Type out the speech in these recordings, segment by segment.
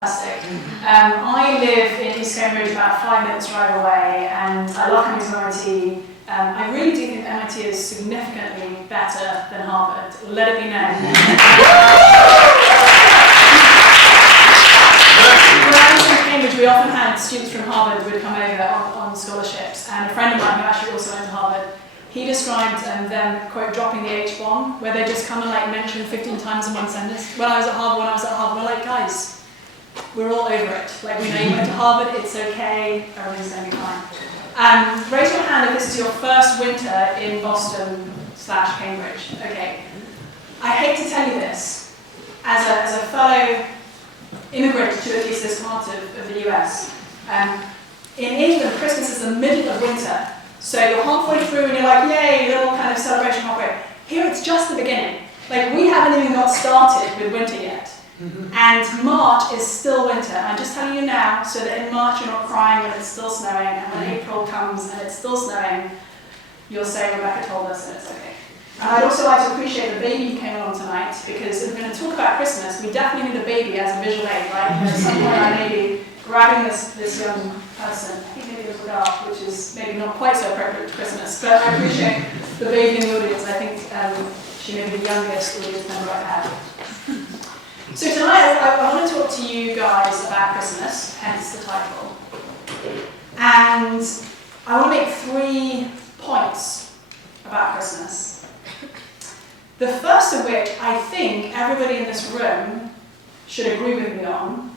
Fantastic. I live in East Cambridge, about 5 minutes drive away, and I love coming to MIT. I really do think MIT is significantly better than Harvard. Let it be known. When I was in Cambridge, we often had students from Harvard who would come over on scholarships, and a friend of mine who actually also went to Harvard, he described them, quote, dropping the H-bomb, where they just come and mention 15 times in one sentence. When I was at Harvard, we're like, guys, we're all over it. We know you went to Harvard, it's okay, everything's going to be fine. Raise your hand if this is your first winter in Boston/Cambridge. Okay. I hate to tell you this, as a fellow immigrant to at least this part of the US, in England, Christmas is the middle of winter. So you're halfway through and you're like, yay, little kind of celebration halfway. Here it's just the beginning. We haven't even got started with winter yet. And March is still winter. I'm just telling you now, so that in March you're not crying when it's still snowing, and when April comes and it's still snowing, you'll say Rebecca told us and it's okay. And I'd also like to appreciate the baby who came along tonight, because if we're going to talk about Christmas, we definitely need a baby as a visual aid, right? At some point I may be grabbing this young person, I think maybe a little girl, which is maybe not quite so appropriate to Christmas, but I appreciate the baby in the audience. I think she may be the youngest audience member I've had. So tonight I want to talk to you guys about Christmas, hence the title. And I want to make 3 points about Christmas. The first of which I think everybody in this room should agree with me on.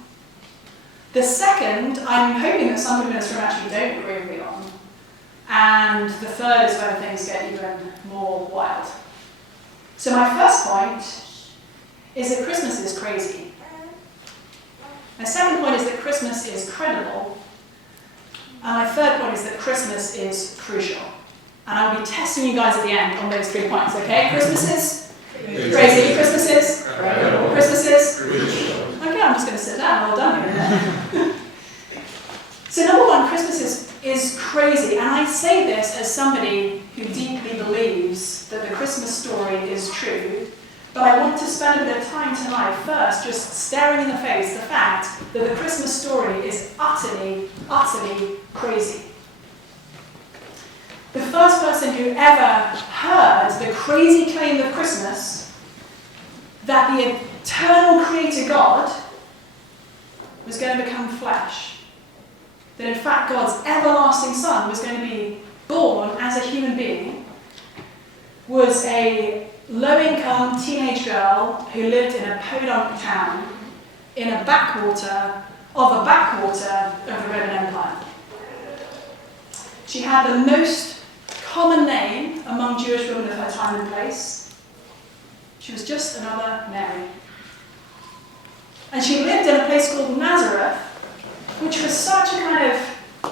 The second, I'm hoping that some people in this room actually don't agree with me on. And the third is when things get even more wild. So my first point is that Christmas is crazy. My second point is that Christmas is credible. And my third point is that Christmas is crucial. And I'll be testing you guys at the end on those 3 points, okay? Christmas is crazy. Christmas is credible. Christmas is crucial. Okay, I'm just going to sit down. Well done. So number one, Christmas is crazy. And I say this as somebody who deeply believes that the Christmas story is true. But I want to spend a bit of time tonight first just staring in the face the fact that the Christmas story is utterly, utterly crazy. The first person who ever heard the crazy claim of Christmas that the eternal creator God was going to become flesh, that in fact God's everlasting Son was going to be born as a human being, was a low-income teenage girl who lived in a podunk town in a backwater of the Roman Empire. She had the most common name among Jewish women of her time and place. She was just another Mary. And she lived in a place called Nazareth, which was such a kind of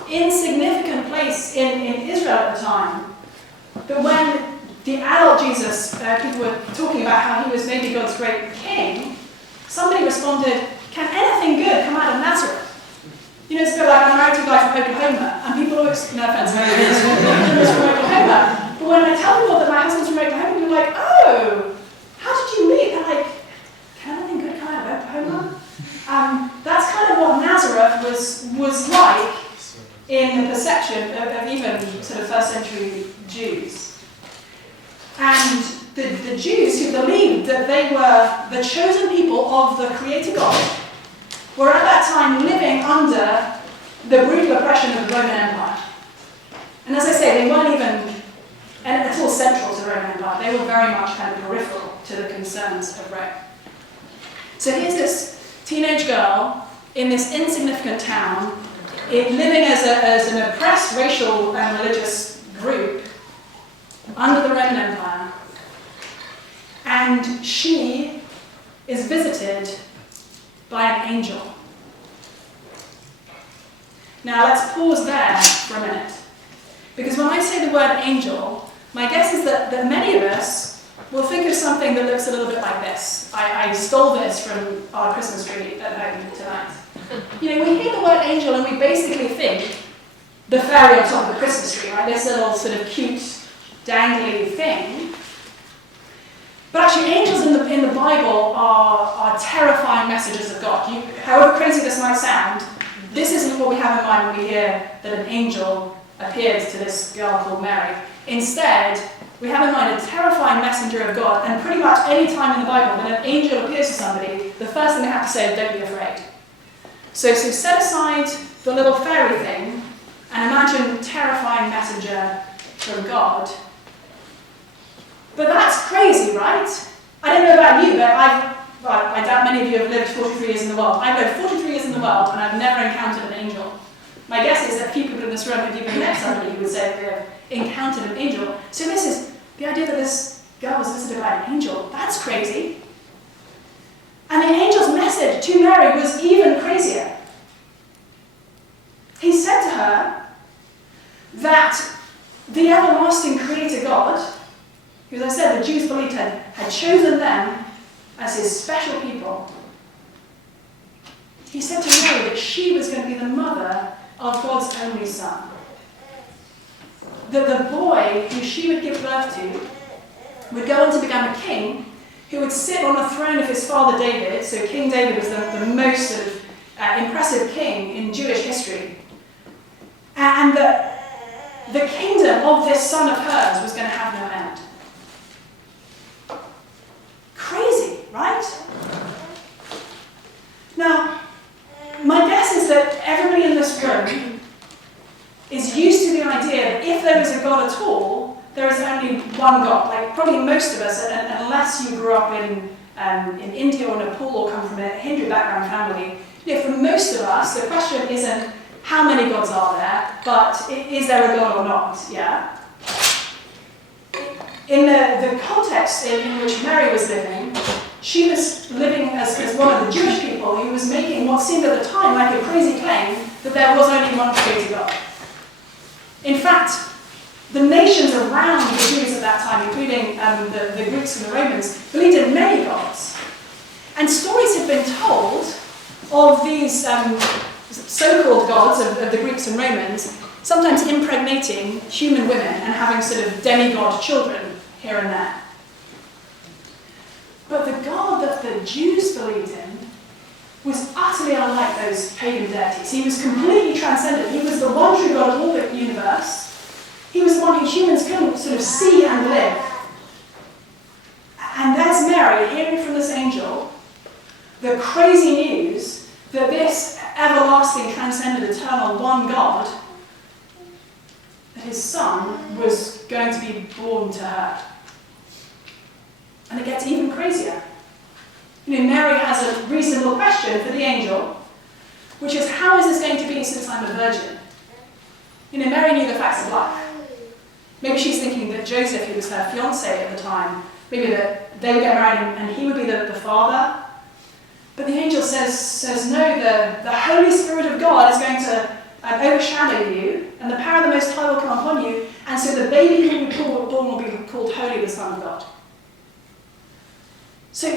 insignificant place in Israel at the time, that when the adult Jesus, people were talking about how he was maybe God's great king, somebody responded, can anything good come out of Nazareth? It's a bit like I'm married to a guy from Oklahoma, and people always, no offense, from Oklahoma. But when I tell people that my husband's from Oklahoma, they're like, oh, how did you meet? They're like, can anything good come out of Oklahoma? That's kind of what Nazareth was like in the perception of even sort of first century Jews. And the Jews who believed that they were the chosen people of the Creator God were at that time living under the brutal oppression of the Roman Empire. And as I say, they weren't even at all central to the Roman Empire. They were very much kind of peripheral to the concerns of Rome. So here's this teenage girl in this insignificant town, living as an oppressed racial and religious group under the Roman Empire, and she is visited by an angel. Now let's pause there for a minute, because when I say the word angel, my guess is that many of us will think of something that looks a little bit like this. I stole this from our Christmas tree at home tonight. We hear the word angel and we basically think the fairy on top of the Christmas tree, right? This little sort of cute dangly thing. But actually, angels in the Bible are terrifying messages of God. God. However crazy this might sound, this isn't what we have in mind when we hear that an angel appeared to this girl called Mary. Instead, we have in mind a terrifying messenger of God, and pretty much any time in the Bible when an angel appears to somebody, the first thing they have to say is, don't be afraid. So set aside the little fairy thing and imagine terrifying messenger from God. But that's crazy, right? I don't know about you, but I doubt many of you have lived 43 years in the world. I've lived 43 years in the world and I've never encountered an angel. My guess is that few people in this room have even met somebody who would say that they have encountered an angel. So this is the idea that this girl was visited by an angel. That's crazy. And the angel's message to Mary was even crazier. He said to her that the everlasting Creator God, who, as I said, the Jews believed had chosen them as his special people. He said to Mary that she was going to be the mother of God's only son. That the boy who she would give birth to would go on to become a king who would sit on the throne of his father David. So King David was the most sort of impressive king in Jewish history. And that the kingdom of this son of hers was going to have no end. Crazy, right? Now, my guess is that everybody in this room is used to the idea that if there is a God at all, there is only one God. Like probably most of us, unless you grew up in India or Nepal or come from a Hindu background family, for most of us, the question isn't how many gods are there, but is there a God or not? Yeah. In the context in which Mary was living, she was living as one of the Jewish people who was making what seemed at the time like a crazy claim that there was only one creator God. In fact, the nations around the Jews at that time, including the Greeks and the Romans, believed in many gods. And stories have been told of these so-called gods of the Greeks and Romans, sometimes impregnating human women and having sort of demigod children here and there. But the God that the Jews believed in was utterly unlike those pagan deities. He was completely transcendent. He was the one true God of all the universe. He was the one who humans couldn't sort of see and live. And there's Mary hearing from this angel the crazy news that this everlasting, transcendent, eternal one God, that his son was going to be born to her. And it gets even crazier. Mary has a reasonable question for the angel, which is, how is this going to be since I'm a virgin? Mary knew the facts of life. Maybe she's thinking that Joseph, who was her fiancé at the time, maybe that they would get married and he would be the father. But the angel says no, the Holy Spirit of God is going to overshadow you, and the power of the Most High will come upon you, and so the baby who will be born will be called Holy, the Son of God. So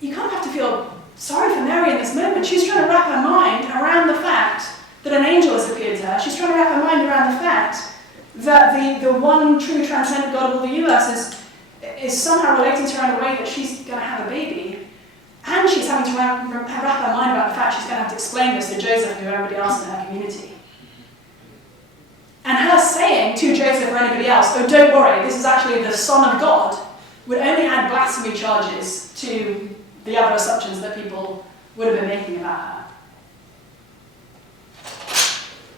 you kind of have to feel sorry for Mary in this moment. She's trying to wrap her mind around the fact that an angel has appeared to her. She's trying to wrap her mind around the fact that the one true transcendent God of all the universe is somehow relating to her in a way that she's going to have a baby. And she's having to wrap her mind about the fact she's going to have to explain this to Joseph, who everybody else in her community. And her saying to Joseph or anybody else, oh, don't worry, this is actually the Son of God, would only add blasphemy charges to the other assumptions that people would have been making about her.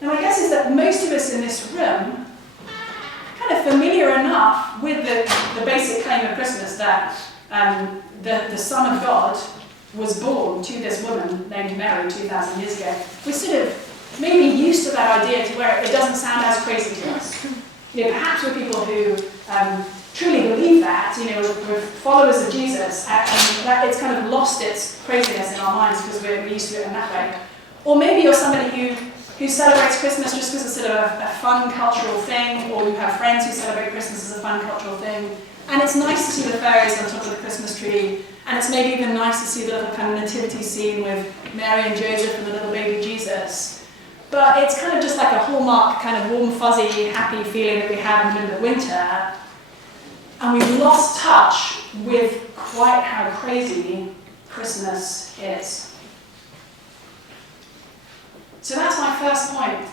And my guess is that most of us in this room kind of familiar enough with the basic claim of Christmas that the Son of God was born to this woman named Mary 2,000 years ago. We're sort of maybe used to that idea to where it doesn't sound as crazy to us. Perhaps we're people who truly believe that, we're followers of Jesus, and that it's kind of lost its craziness in our minds because we're used to it in that way. Or maybe you're somebody who celebrates Christmas just because it's sort of a fun cultural thing, or you have friends who celebrate Christmas as a fun cultural thing. And it's nice to see the fairies on top of the Christmas tree, and it's maybe even nice to see the little kind of nativity scene with Mary and Joseph and the little baby Jesus. But it's kind of just like a hallmark, kind of warm, fuzzy, happy feeling that we have in the middle of winter. And we've lost touch with quite how crazy Christmas is. So that's my first point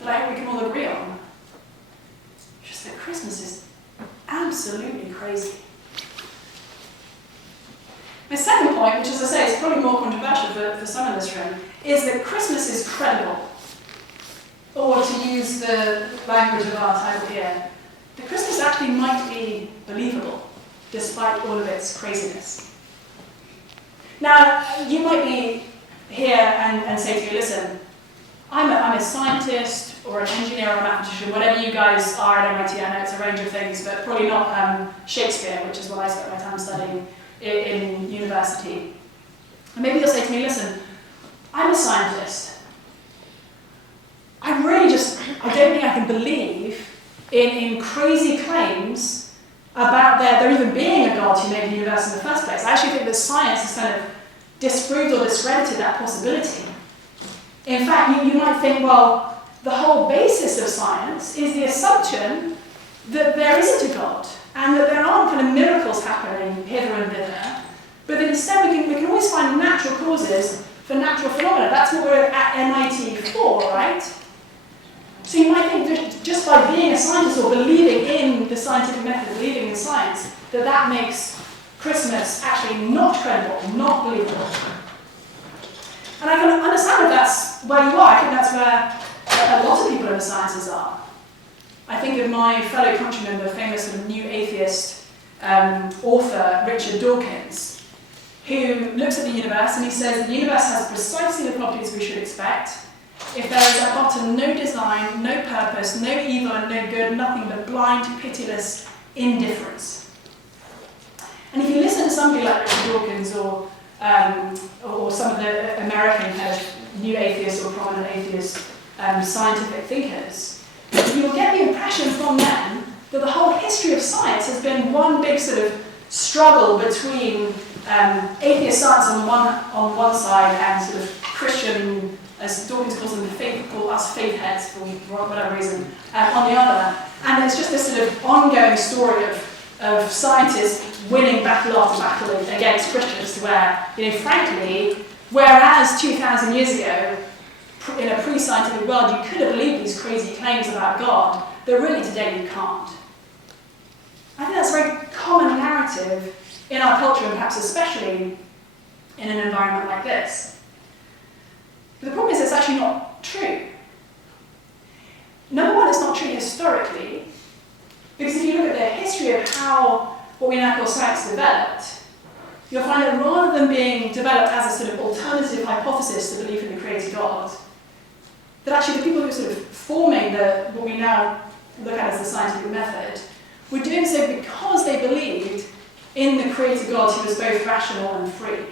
that I hope we can all agree on. Just that Christmas is absolutely crazy. My second point, which as I say is probably more controversial for some in this room, is that Christmas is credible. Or to use the language of our title here, that Christmas actually might be believable, despite all of its craziness. Now, you might be here and say to me, listen, I'm a scientist or an engineer or a mathematician, whatever you guys are at MIT. I know it's a range of things, but probably not Shakespeare, which is what I spent my time studying in university. And maybe you'll say to me, listen, I'm a scientist. I don't think I can believe in crazy claims about there even being a God who made the universe in the first place. I actually think that science has kind of disproved or discredited that possibility. In fact, you might think, well, the whole basis of science is the assumption that there isn't a God and that there aren't kind of miracles happening hither and thither, but that instead we can always find natural causes for natural phenomena. That's what we're at MIT for, right? So you might think that just by being a scientist or believing in the scientific method, believing in science, that makes Christmas actually not credible, not believable. And I can understand if that's where you are. I think that's where a lot of people in the sciences are. I think of my fellow countryman, the famous sort of new atheist author, Richard Dawkins, who looks at the universe and he says the universe has precisely the properties we should expect. If there is at bottom no design, no purpose, no evil and no good, nothing but blind, pitiless indifference. And if you listen to somebody like Richard Dawkins or some of the American kind of new atheists or prominent atheist scientific thinkers, you'll get the impression from them that the whole history of science has been one big sort of struggle between atheist science on one side and sort of Christian, as Dawkins calls them, call us faith heads for whatever reason, on the other. And it's just this sort of ongoing story of scientists winning battle after battle against Christians, where, frankly, whereas 2,000 years ago, in a pre-scientific world, you could have believed these crazy claims about God, that really today you can't. I think that's a very common narrative in our culture, and perhaps especially in an environment like this. But the problem is it's actually not true. Number one, it's not true historically, because if you look at the history of how what we now call science developed, you'll find that rather than being developed as a sort of alternative hypothesis to belief in the creator God, that actually the people who were sort of forming what we now look at as the scientific method were doing so because they believed in the creator God who was both rational and free.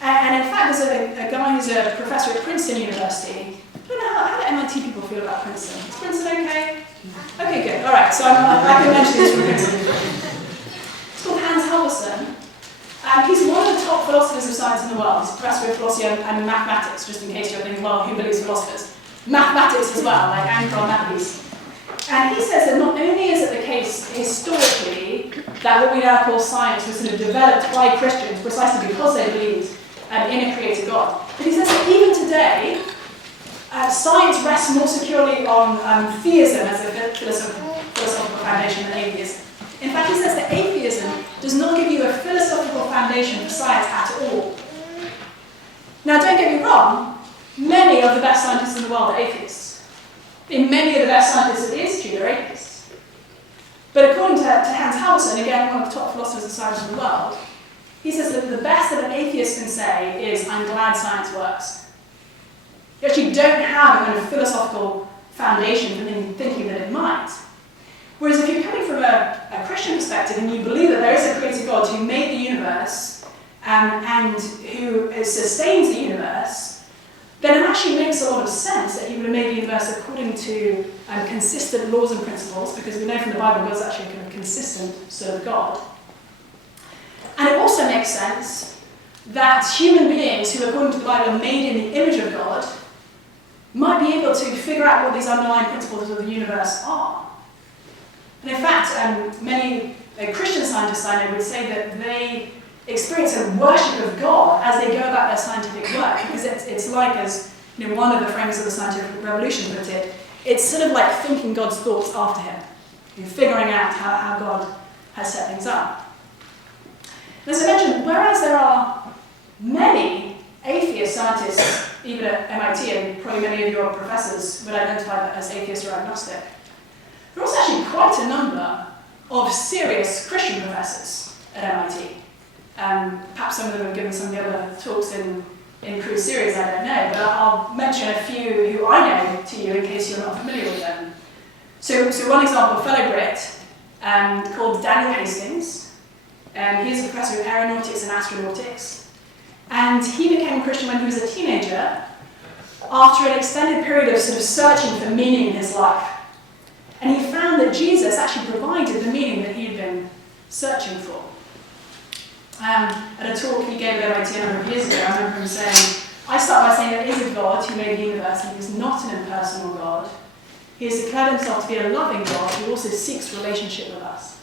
And in fact, there's a guy who's a professor at Princeton University. I don't know, how do MIT people feel about Princeton? Is Princeton okay? Okay, good. All right, so I can mention this from Princeton. It's called Hans Halvorsen. He's one of the top philosophers of science in the world. He's a professor of philosophy and mathematics, just in case you're thinking, well, who believes philosophers? Mathematics as well, like Anchor Mathematics. And he says that not only is it the case historically that what we now call science was sort of developed by Christians precisely because they believed in a creator God, but he says that even today, science rests more securely on theism as a philosophical foundation than atheism. In fact, he says that atheism does not give you a philosophical foundation for science at all. Now, don't get me wrong, many of the best scientists in the world are atheists. In many of the best scientists at the Institute are atheists. But according to Hans Halvorsen, again, one of the top philosophers of science in the world, he says that the best that an atheist can say is, I'm glad science works. You actually don't have a kind of philosophical foundation for thinking that it might. Whereas if you're coming from a Christian perspective and you believe that there is a creator God who made the universe and who sustains the universe, then it actually makes a lot of sense that he would have made the universe according to consistent laws and principles, because we know from the Bible God's actually a kind of consistent sort of God. And it also makes sense that human beings who, according to the Bible, are made in the image of God might be able to figure out what these underlying principles of the universe are. And in fact, many Christian scientists I know would say that they experience and worship of God as they go about their scientific work, because it's like, as one of the framers of the scientific revolution put it, it's sort of like thinking God's thoughts after him, figuring out how God has set things up. And as I mentioned, whereas there are many atheist scientists, even at MIT, and probably many of your professors would identify as atheist or agnostic, there are also actually quite a number of serious Christian professors at MIT. Perhaps some of them have given some of the other talks in Cruise series, I don't know, but I'll mention a few who I know to you in case you're not familiar with them. So one example, a fellow Brit called Daniel Hastings. He's a professor of aeronautics and astronautics. And he became a Christian when he was a teenager after an extended period of sort of searching for meaning in his life. And he found that Jesus actually provided the meaning that he had been searching for. At a talk he gave at MIT a number of years ago, I remember him saying, I start by saying there is a God who made the universe, and he is not an impersonal God. He has declared himself to be a loving God who also seeks relationship with us.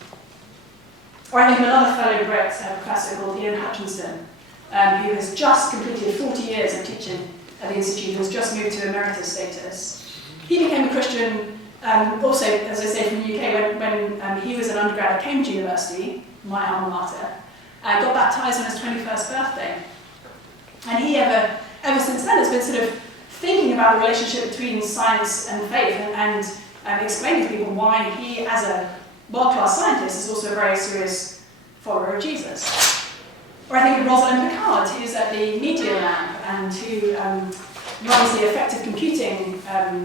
Or I think another fellow Brit, a professor called Ian Hutchinson, who has just completed 40 years of teaching at the Institute, has just moved to emeritus status. He became a Christian also, as I say, from the UK, when he was an undergrad at Cambridge University, my alma mater, got baptised on his 21st birthday. And he ever since then has been sort of thinking about the relationship between science and faith and explaining to people why he, as a world-class scientist, is also a very serious follower of Jesus. Or I think of Rosalind Picard, who's at the Media Lab and who runs the Effective Computing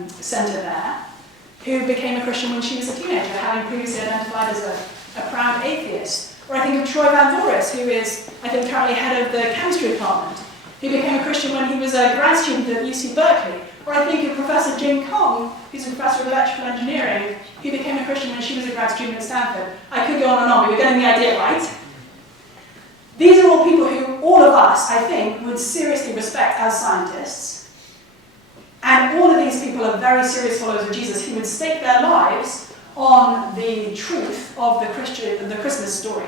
Centre there, who became a Christian when she was a teenager, having previously identified as a proud atheist. Or I think of Troy Van Voris, who is, I think, currently head of the chemistry department, who became a Christian when he was a grad student at UC Berkeley. Or I think of Professor Jing Kong, who's a professor of electrical engineering, who became a Christian when she was a grad student at Stanford. I could go on and on, but we're getting the idea, right? These are all people who all of us, I think, would seriously respect as scientists. And all of these people are very serious followers of Jesus who would stake their lives on the truth of the Christmas story.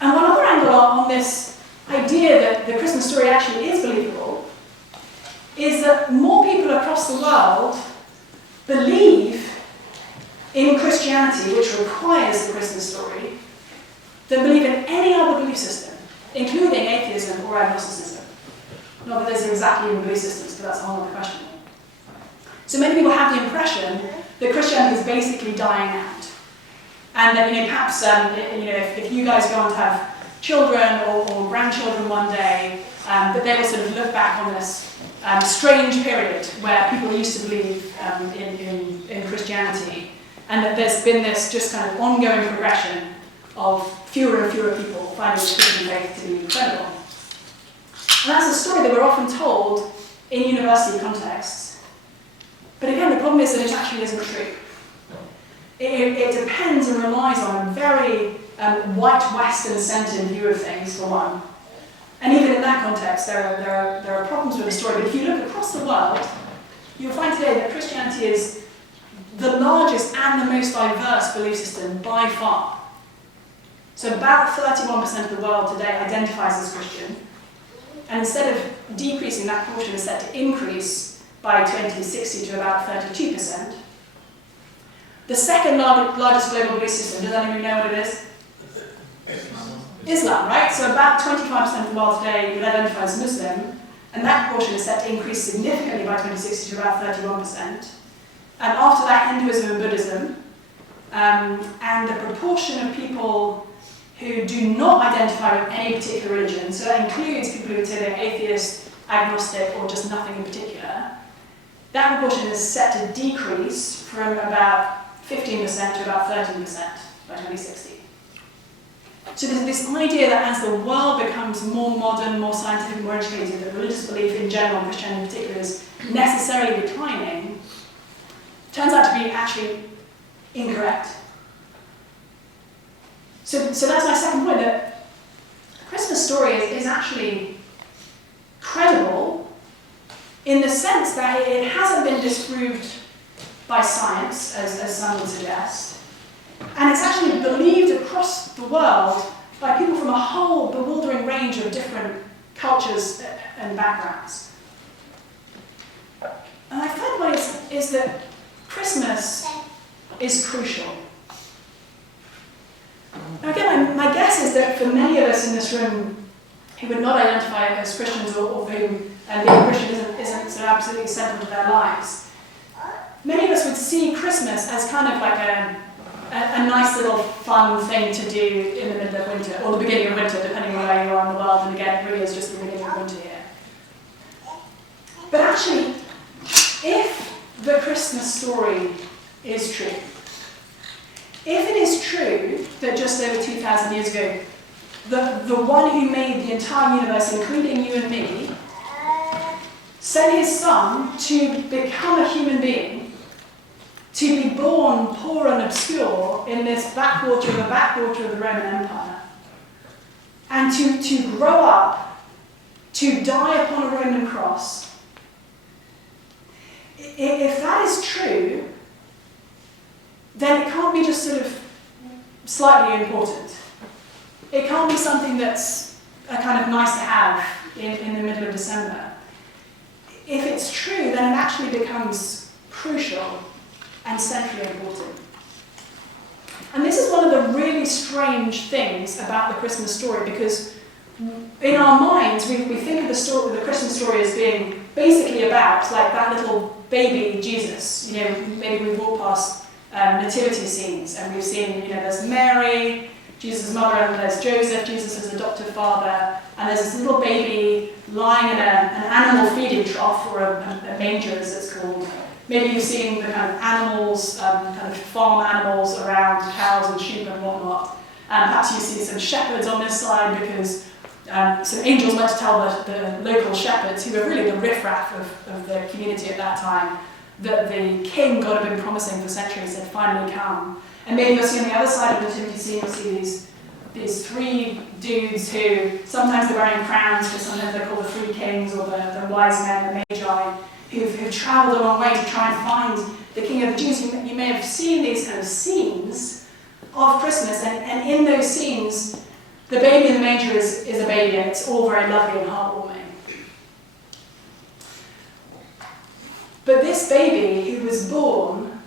And one other angle on this idea that the Christmas story actually is believable is that more people across the world believe in Christianity, which requires the Christmas story, than believe in any other belief system, including atheism or agnosticism. Not that there's exactly even belief systems, but that's a whole other question. So many people have the impression that Christianity is basically dying out. And that, perhaps, if you guys go on to have children or grandchildren one day, that they will sort of look back on this strange period where people used to believe in Christianity, and that there's been this just kind of ongoing progression of fewer and fewer people finding the Christian faith to be credible. And that's a story that we're often told in university contexts. But again, the problem is that it actually isn't true. It depends and relies on a very white Western-centered view of things, for one. And even in that context, there are problems with the story. But if you look across the world, you'll find today that Christianity is the largest and the most diverse belief system by far. So about 31% of the world today identifies as Christian. And instead of decreasing, that portion is set to increase by 2060 to about 32%. The second largest global belief system, does anyone know what it is? Islam, right? So about 25% of the world today would identify as Muslim, and that portion is set to increase significantly by 2060 to about 31%. And after that, Hinduism and Buddhism, and the proportion of people who do not identify with any particular religion, so that includes people who would say they're atheist, agnostic, or just nothing in particular, that proportion is set to decrease from about 15% to about 13% by 2060. So there's this idea that as the world becomes more modern, more scientific, more educated, that religious belief in general, Christianity in particular, is necessarily declining, turns out to be actually incorrect. So that's my second point, that the Christmas story is actually credible in the sense that it hasn't been disproved by science, as some would suggest, and it's actually believed across the world a whole bewildering range of different cultures and backgrounds. And my third point is that Christmas is crucial. Now again, my guess is that for many of us in this room who would not identify as Christians or for whom being Christian isn't so absolutely central to their lives, many of us would see Christmas as kind of like a nice little fun thing to do in the middle of winter, or the beginning of winter, depending on where you are in the world, and again, it really is just the beginning of winter here. But actually, if the Christmas story is true, if it is true that just over 2,000 years ago, the one who made the entire universe, including you and me, sent his son to become a human being, to be born poor and obscure in this backwater of the Roman Empire, and to grow up, to die upon a Roman cross, if that is true, then it can't be just sort of slightly important. It can't be something that's a kind of nice to have in the middle of December. If it's true, then it actually becomes crucial and centrally important. And this is one of the really strange things about the Christmas story, because in our minds, we think of the Christmas story as being basically about like that little baby Jesus. You know, maybe we walk past nativity scenes and we've seen, there's Mary, Jesus' mother, and there's Joseph, Jesus' adoptive father, and there's this little baby lying in an animal feeding trough, or a manger as it's called. Maybe you've seen the kind of animals, kind of farm animals around, cows and sheep and whatnot. And perhaps you see some shepherds on this side, because some angels went to tell the local shepherds, who were really the riffraff of the community at that time, that the king God had been promising for centuries had finally come. And maybe you'll see on the other side of the nativity scene, you'll see these three dudes who sometimes they're wearing crowns, but sometimes they're called the three kings, or the wise men, the magi, who've travelled a long way to try and find the King of the Jews. You may have seen these kind of scenes of Christmas, and in those scenes, the baby in the manger is a baby, and it's all very lovely and heartwarming. But this baby who was born,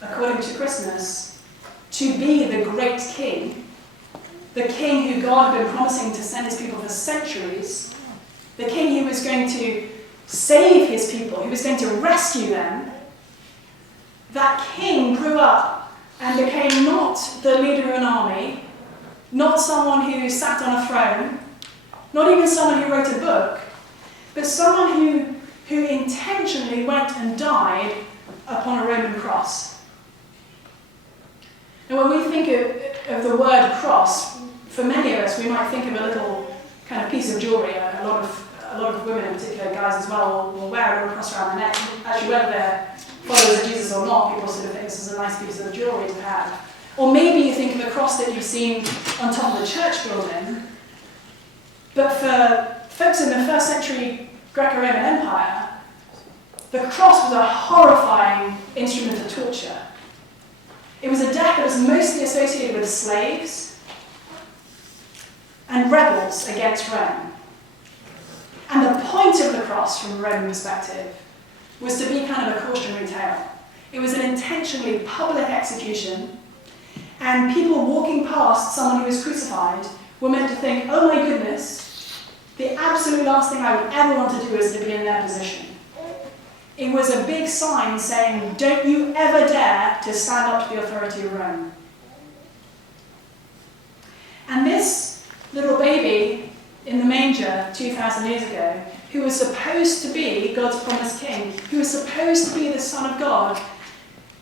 according to Christmas, to be the great king, the king who God had been promising to send his people for centuries, the king who was going to save his people, who was going to rescue them, that king grew up and became not the leader of an army, not someone who sat on a throne, not even someone who wrote a book, but someone who intentionally went and died upon a Roman cross. And when we think of the word cross, for many of us, we might think of a little kind of piece of jewellery. A lot of women, in particular guys as well, will wear a little cross around their neck. Actually, whether they're followers of Jesus or not, people sort of think this is a nice piece of jewellery to have. Or maybe you think of the cross that you've seen on top of the church building. But for folks in the first century Greco-Roman Empire, the cross was a horrifying instrument of torture. It was a death that was mostly associated with slaves and rebels against Rome. And the point of the cross, from a Roman perspective, was to be kind of a cautionary tale. It was an intentionally public execution, and people walking past someone who was crucified were meant to think, oh my goodness, the absolute last thing I would ever want to do is to be in their position. It was a big sign saying, don't you ever dare to stand up to the authority of Rome. And this little baby in the manger 2,000 years ago, who was supposed to be God's promised king, who was supposed to be the Son of God,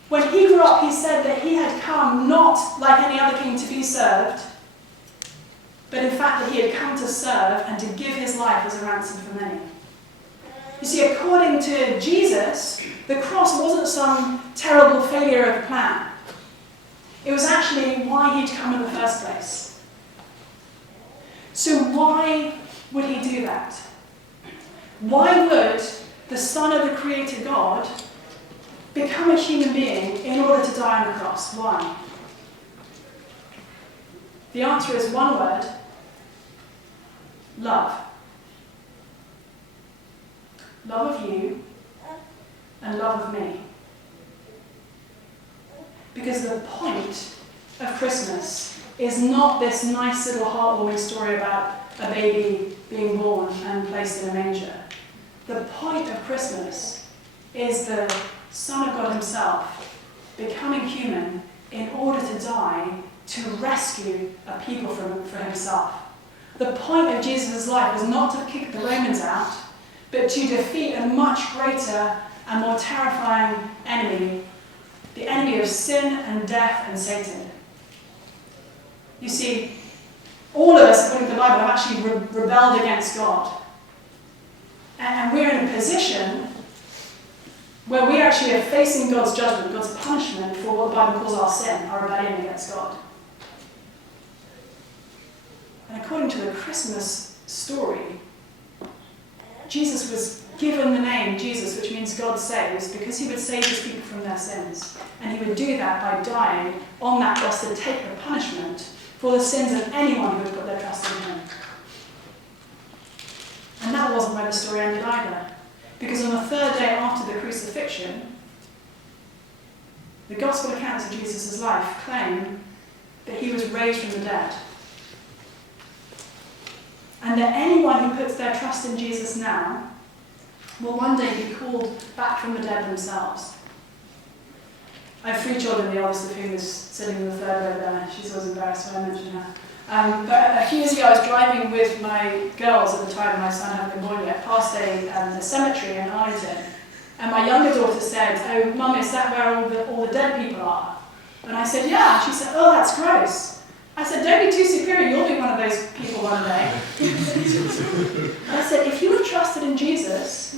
when he grew up, he said that he had come not like any other king to be served, but in fact that he had come to serve and to give his life as a ransom for many. You see, according to Jesus, the cross wasn't some terrible failure of the plan. It was actually why he'd come in the first place. So why would he do that? Why would the Son of the Creator God become a human being in order to die on the cross? Why? The answer is one word, love. Love of you and love of me. Because the point of Christmas is not this nice little heartwarming story about a baby being born and placed in a manger. The point of Christmas is the Son of God himself becoming human in order to die to rescue a people for himself. The point of Jesus' life was not to kick the Romans out, but to defeat a much greater and more terrifying enemy, the enemy of sin and death and Satan. You see, all of us, according to the Bible, have actually rebelled against God. And we're in a position where we actually are facing God's judgment, God's punishment for what the Bible calls our sin, our rebellion against God. And according to the Christmas story, Jesus was given the name Jesus, which means God saves, because he would save his people from their sins. And he would do that by dying on that cross to take the punishment for the sins of anyone who would put their trust in him. And that wasn't where the story ended either. Because on the third day after the crucifixion, the gospel accounts of Jesus' life claim that he was raised from the dead. And that anyone who puts their trust in Jesus now will one day be called back from the dead themselves. I have 3 children, the oldest of whom is sitting in the third row there. She's always embarrassed when I mention her. But a few years ago I was driving with my girls at the time, my son hadn't been born yet, past a cemetery in Arlington. And my younger daughter said, "Oh, Mum, is that where all the dead people are?" And I said, "Yeah." She said, "Oh, that's gross." I said, "Don't be too superior, you'll be one of those people one day." And I said, "If you have trusted in Jesus,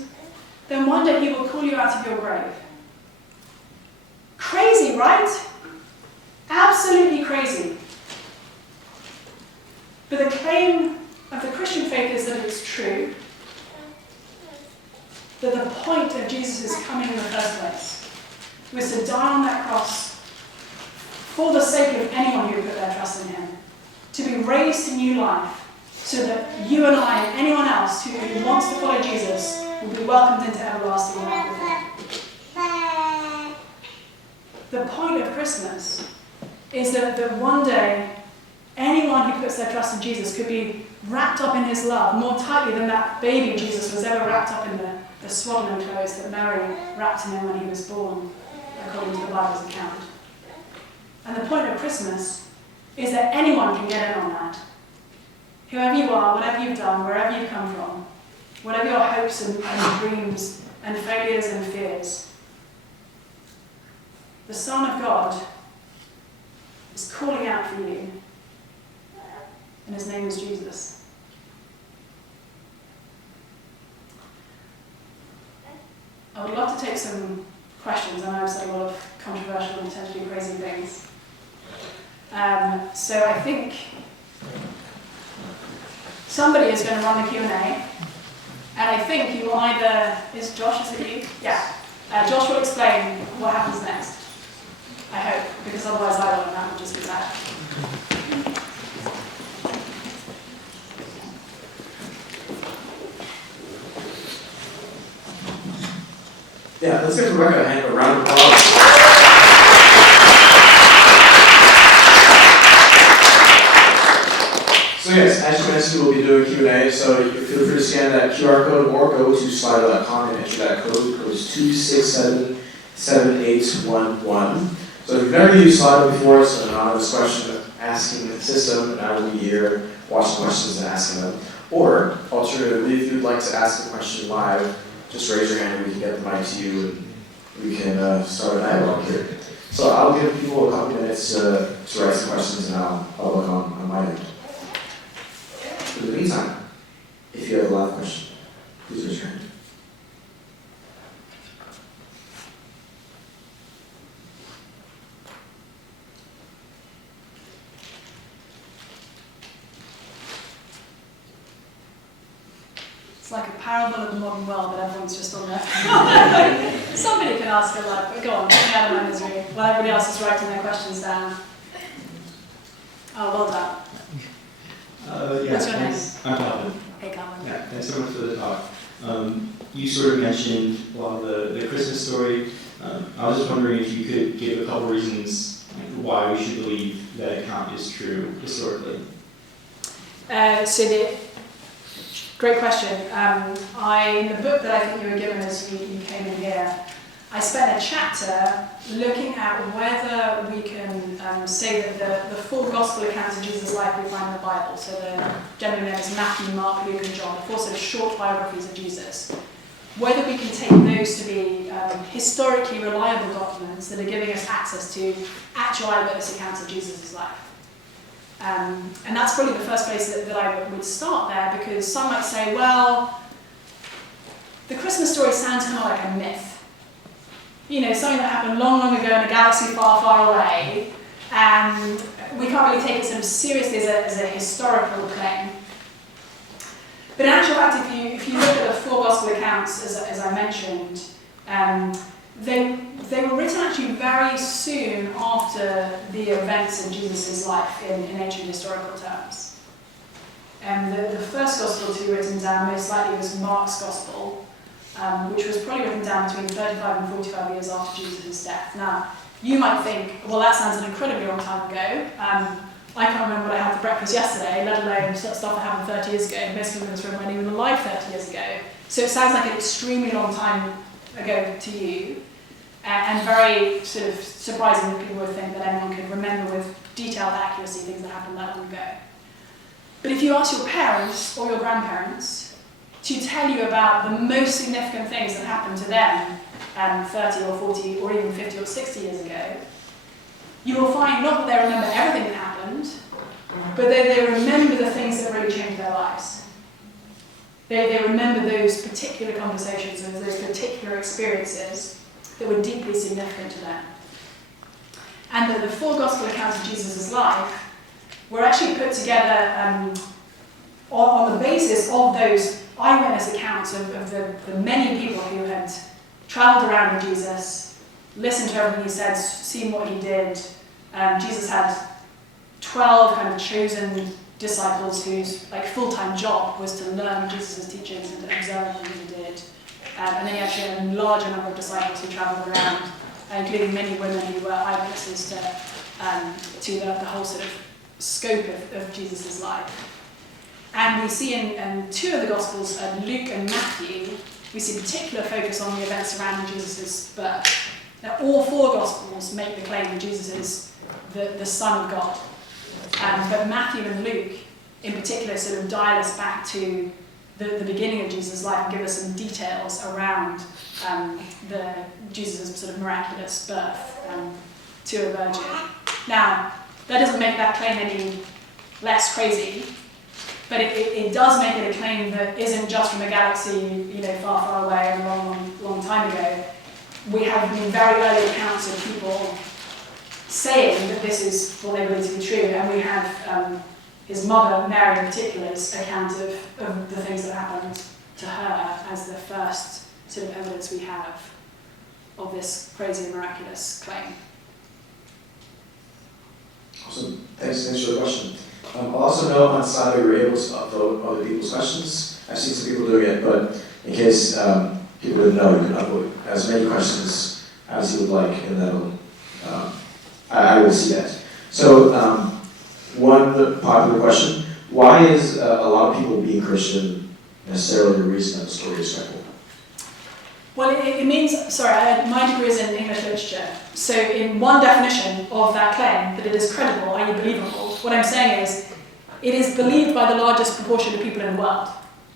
then one day he will call you out of your grave." Crazy, right? Absolutely crazy. But the claim of the Christian faith is that it's true, that the point of Jesus' coming in the first place was to die on that cross for the sake of anyone who put their trust in him, to be raised to new life, so that you and I and anyone else who wants to follow Jesus will be welcomed into everlasting life with him. The point of Christmas is that one day anyone who puts their trust in Jesus could be wrapped up in his love more tightly than that baby Jesus was ever wrapped up in the swaddling clothes that Mary wrapped him in when he was born, according to the Bible's account. And the point of Christmas is that anyone can get in on that. Whoever you are, whatever you've done, wherever you've come from, whatever your hopes and dreams and failures and fears, the Son of God is calling out for you, and his name is Jesus. I would love to take some questions. I know I've said a lot of controversial and potentially crazy things. So I think somebody is going to run the Q&A, and I think you will either, is it you? Yeah. Josh will explain what happens next. I hope, because otherwise I won't, that would just be bad. Yeah, let's give Rebecca a round of applause. So yes, as you mentioned, we'll be doing Q&A, so you feel free to scan that QR code or go to slido.com and enter that code. The code is 2677811. So if you've never used Slido before, it's an anonymous question asking system, and I will be here watching questions and asking them. Or, alternatively, if you'd like to ask a question live, just raise your hand and we can get the mic to you and we can start a dialogue here. So I'll give people a couple minutes to write some questions and I'll look on my end. In the meantime, if you have a live question, please raise your hand. It's like a parable of the modern world that everyone's just on there. Somebody can ask a lot, but go on, get me out of my misery while everybody else is writing their questions down. Oh, well done. Yeah, What's your name? I'm Calvin. you sort of mentioned a lot of the Christmas story. I was just wondering if you could give a couple reasons why we should believe that account is true historically. Great question. In the book that I think you were given as you came in here, I spent a chapter looking at whether we can say that the full gospel accounts of Jesus' life we find in the Bible, so the generally known as Matthew, Mark, Luke, and John, the four sort of short biographies of Jesus, whether we can take those to be historically reliable documents that are giving us access to actual eyewitness accounts of Jesus' life. And that's probably the first place that I would start there, because some might say, well, the Christmas story sounds kind of like a myth. You know, something that happened long, long ago in a galaxy far, far away, and we can't really take it sort of seriously as a historical claim. But in actual fact, if you look at the four gospel accounts, as I mentioned, they were written actually very soon after the events in Jesus' life in ancient historical terms. The first gospel to be written down most likely was Mark's gospel, which was probably written down between 35 and 45 years after Jesus' death. Now, you might think, well, that sounds an incredibly long time ago. I can't remember what I had for breakfast yesterday, let alone stuff that happened 30 years ago. Most people in this room weren't even alive 30 years ago. So it sounds like an extremely long time ago to you, and very sort of surprising that people would think that anyone could remember with detailed accuracy things that happened that long ago. But if you ask your parents or your grandparents to tell you about the most significant things that happened to them 30 or 40 or even 50 or 60 years ago, you will find not that they remember everything that happened, but they remember the things that really changed their lives. They remember those particular conversations and those particular experiences that were deeply significant to them. And that the four gospel accounts of Jesus' life were actually put together on the basis of those eyewitness accounts of the many people who had travelled around with Jesus, listened to everything he said, seen what he did. Jesus had 12 kind of chosen disciples whose full-time job was to learn Jesus' teachings and to observe everything he did. And then he actually had a larger number of disciples who travelled around, including many women who were eyewitnesses to the whole sort of scope of Jesus' life. And we see in two of the Gospels, Luke and Matthew, we see particular focus on the events surrounding Jesus' birth. Now, all four Gospels make the claim that Jesus is the Son of God. But Matthew and Luke, in particular, sort of dial us back to the beginning of Jesus' life and give us some details around Jesus' sort of miraculous birth to a virgin. Now, that doesn't make that claim any less crazy, but it does make it a claim that isn't just from a galaxy, far, far away and a long, long time ago. We have very early accounts of people saying that this is what they believe to be true, and we have his mother, Mary in particular's account of the things that happened to her as the first sort of evidence we have of this crazy and miraculous claim. Awesome. Thanks for the question. I'll also note on the side that we were able to upvote other people's questions. I've seen some people doing it, but in case people didn't know, you can upvote as many questions as you would like, and that'll I will see that. So, one popular question: why is a lot of people being Christian necessarily the reason that the story is credible? Well, it means, my degree is in English literature. So in one definition of that claim, that it is credible, i.e. believable, what I'm saying is, it is believed by the largest proportion of people in the world.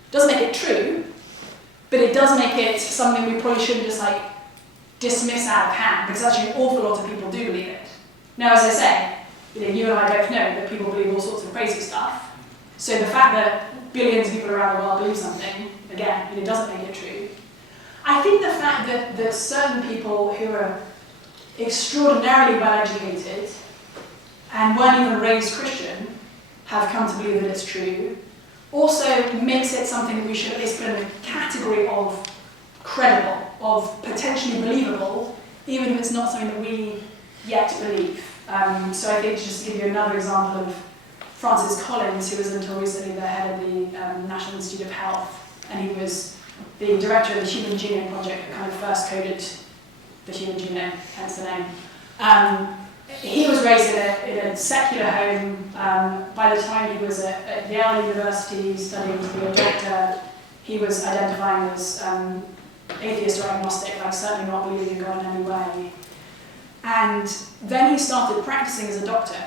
It doesn't make it true, but it does make it something we probably shouldn't just dismiss out of hand, because actually an awful lot of people do believe it. Now, as I say, you and I both know that people believe all sorts of crazy stuff. So the fact that billions of people around the world believe something, again, it doesn't make it true. I think the fact that certain people who are extraordinarily well educated and weren't even raised Christian have come to believe that it's true also makes it something that we should at least put in the category of credible, of potentially believable, even if it's not something that we yet believe. So I think just to give you another example of Francis Collins, who was until recently the head of the National Institute of Health, and he was the director of the Human Genome Project that kind of first coded the human genome, hence the name. He was raised in a secular home. By the time he was at Yale University studying to be a doctor, he was identifying as atheist or agnostic, like certainly not believing in God in any way. And then he started practicing as a doctor.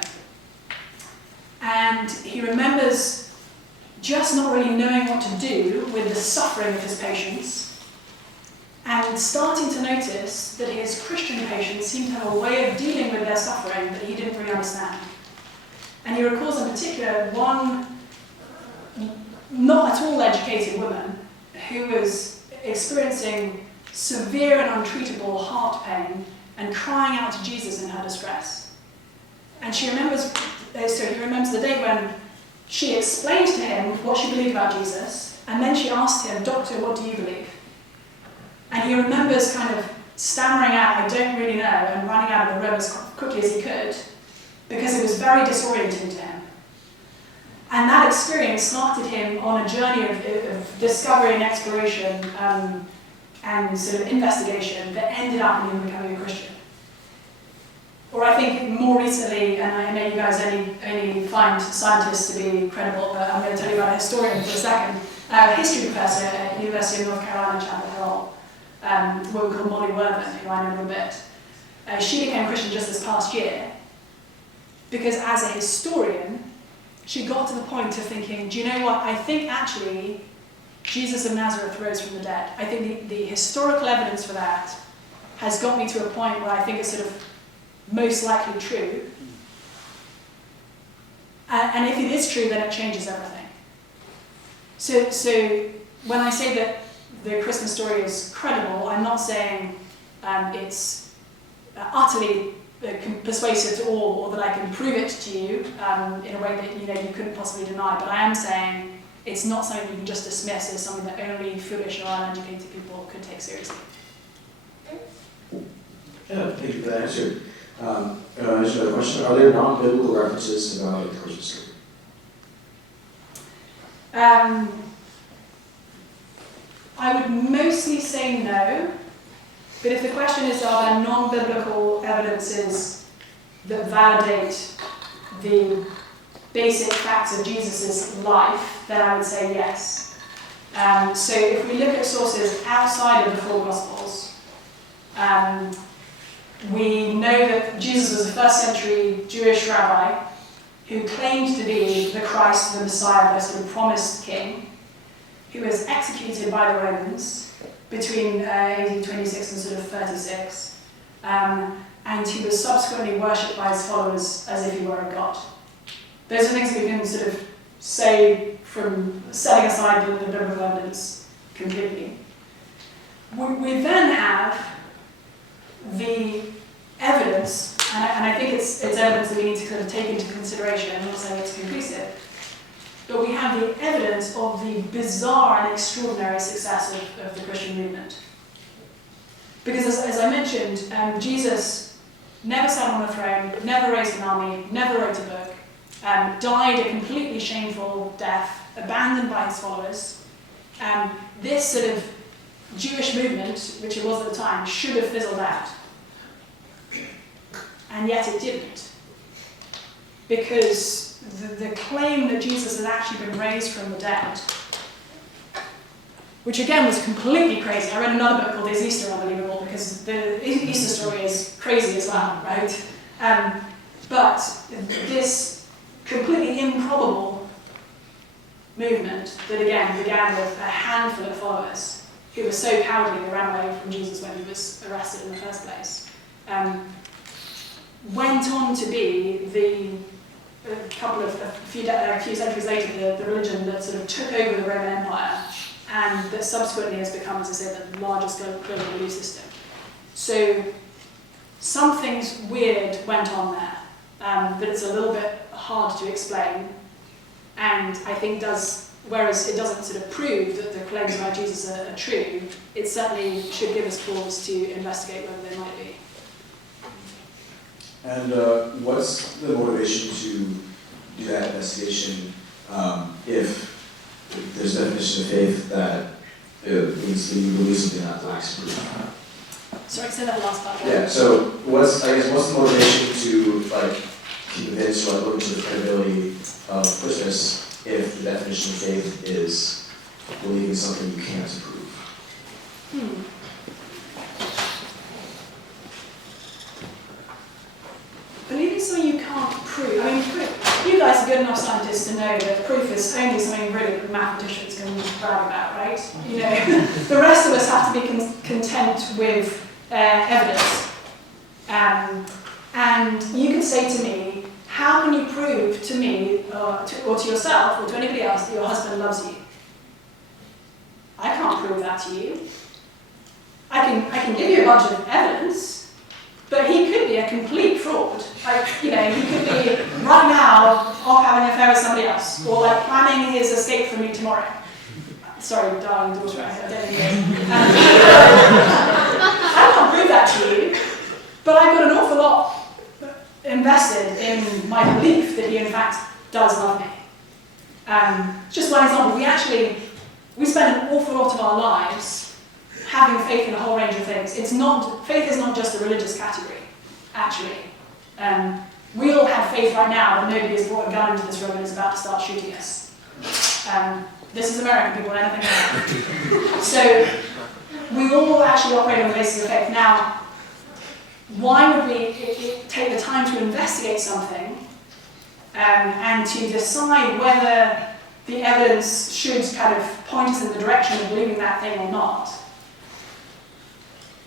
And he remembers just not really knowing what to do with the suffering of his patients, and starting to notice that his Christian patients seemed to have a way of dealing with their suffering that he didn't really understand. And he recalls in particular one not at all educated woman who was experiencing severe and untreatable heart pain and crying out to Jesus in her distress. And he remembers the day when she explained to him what she believed about Jesus, and then she asked him, "Doctor, what do you believe?" And he remembers kind of stammering out, "I don't really know," and running out of the room as quickly as he could, because it was very disorienting to him. And that experience started him on a journey of discovery and exploration and sort of investigation that ended up in him becoming a Christian. Or I think more recently, and I know you guys only find scientists to be credible, but I'm going to tell you about a historian for a second. A history professor at the University of North Carolina, Chapel Hill, what we call Molly Worthen, who I know a little bit. She became a Christian just this past year because as a historian, she got to the point of thinking, do you know what, I think actually Jesus of Nazareth rose from the dead. I think the historical evidence for that has got me to a point where I think it's sort of most likely true. And if it is true, then it changes everything. So when I say that the Christmas story is credible, I'm not saying it's utterly persuasive to all, or that I can prove it to you in a way that you couldn't possibly deny. But I am saying it's not something you can just dismiss as something that only foolish or uneducated people could take seriously. Yeah, thank you for that answer. Just another question: are there non-biblical references to validate the Christmas story? I would mostly say no, but if the question is, are there non-biblical evidences that validate the basic facts of Jesus' life, then I would say yes. So if we look at sources outside of the four Gospels, we know that Jesus was a first century Jewish rabbi who claimed to be the Christ, the Messiah, the sort of promised king, who was executed by the Romans between AD 26 and sort of 36, and he was subsequently worshipped by his followers as if he were a god. Those are things we can sort of say from setting aside the biblical evidence completely. We then have the evidence, and I think it's evidence that we need to kind of take into consideration. I'm not saying it's conclusive, but we have the evidence of the bizarre and extraordinary success of the Christian movement. Because as I mentioned, Jesus never sat on a throne, never raised an army, never wrote a book, died a completely shameful death, abandoned by his followers. This sort of Jewish movement, which it was at the time, should have fizzled out. And yet it didn't. Because the claim that Jesus had actually been raised from the dead, which again was completely crazy. I read another book called Is Easter Unbelievable? Because the Easter story is crazy as well, right? But this completely improbable movement that again began with a handful of followers who were so cowardly they ran away from Jesus when he was arrested in the first place, went on to be a few centuries later, the religion that sort of took over the Roman Empire, and that subsequently has become, as I said, the largest global belief system. So something weird went on there, but it's a little bit hard to explain, and I think whereas it doesn't sort of prove that the claims about Jesus are true, it certainly should give us pause to investigate whether they might be. And what's the motivation to do that investigation if there's a definition of faith that it means that you believe something that lacks proof. Sorry, say that last part. Yeah, so what's the motivation to like convince or like, look into the credibility of Christmas if the definition of faith is believing something you can't prove? Believing something you can't prove. I mean, you guys are good enough scientists to know that proof is only something really that mathematicians can brag about, right? You know, the rest of us have to be content with evidence. And you can say to me, how can you prove to me or to yourself or to anybody else that your husband loves you? I can't prove that to you. I can give you a bunch of evidence, but he could be a complete fraud. Like, you know, he could be right now off having an affair with somebody else, or like planning his escape from me tomorrow. Sorry, darling daughter, I don't know. I can't prove that to you, but I've got an awful lot invested in my belief that he in fact does love me. Just one example, we spend an awful lot of our lives having faith in a whole range of things. Faith is not just a religious category, actually. We all have faith right now that nobody has brought a gun into this room and is about to start shooting us. This is American people, anything like that. So we all actually operate on the basis of faith. Now, why would we take the time to investigate something and to decide whether the evidence should kind of point us in the direction of believing that thing or not?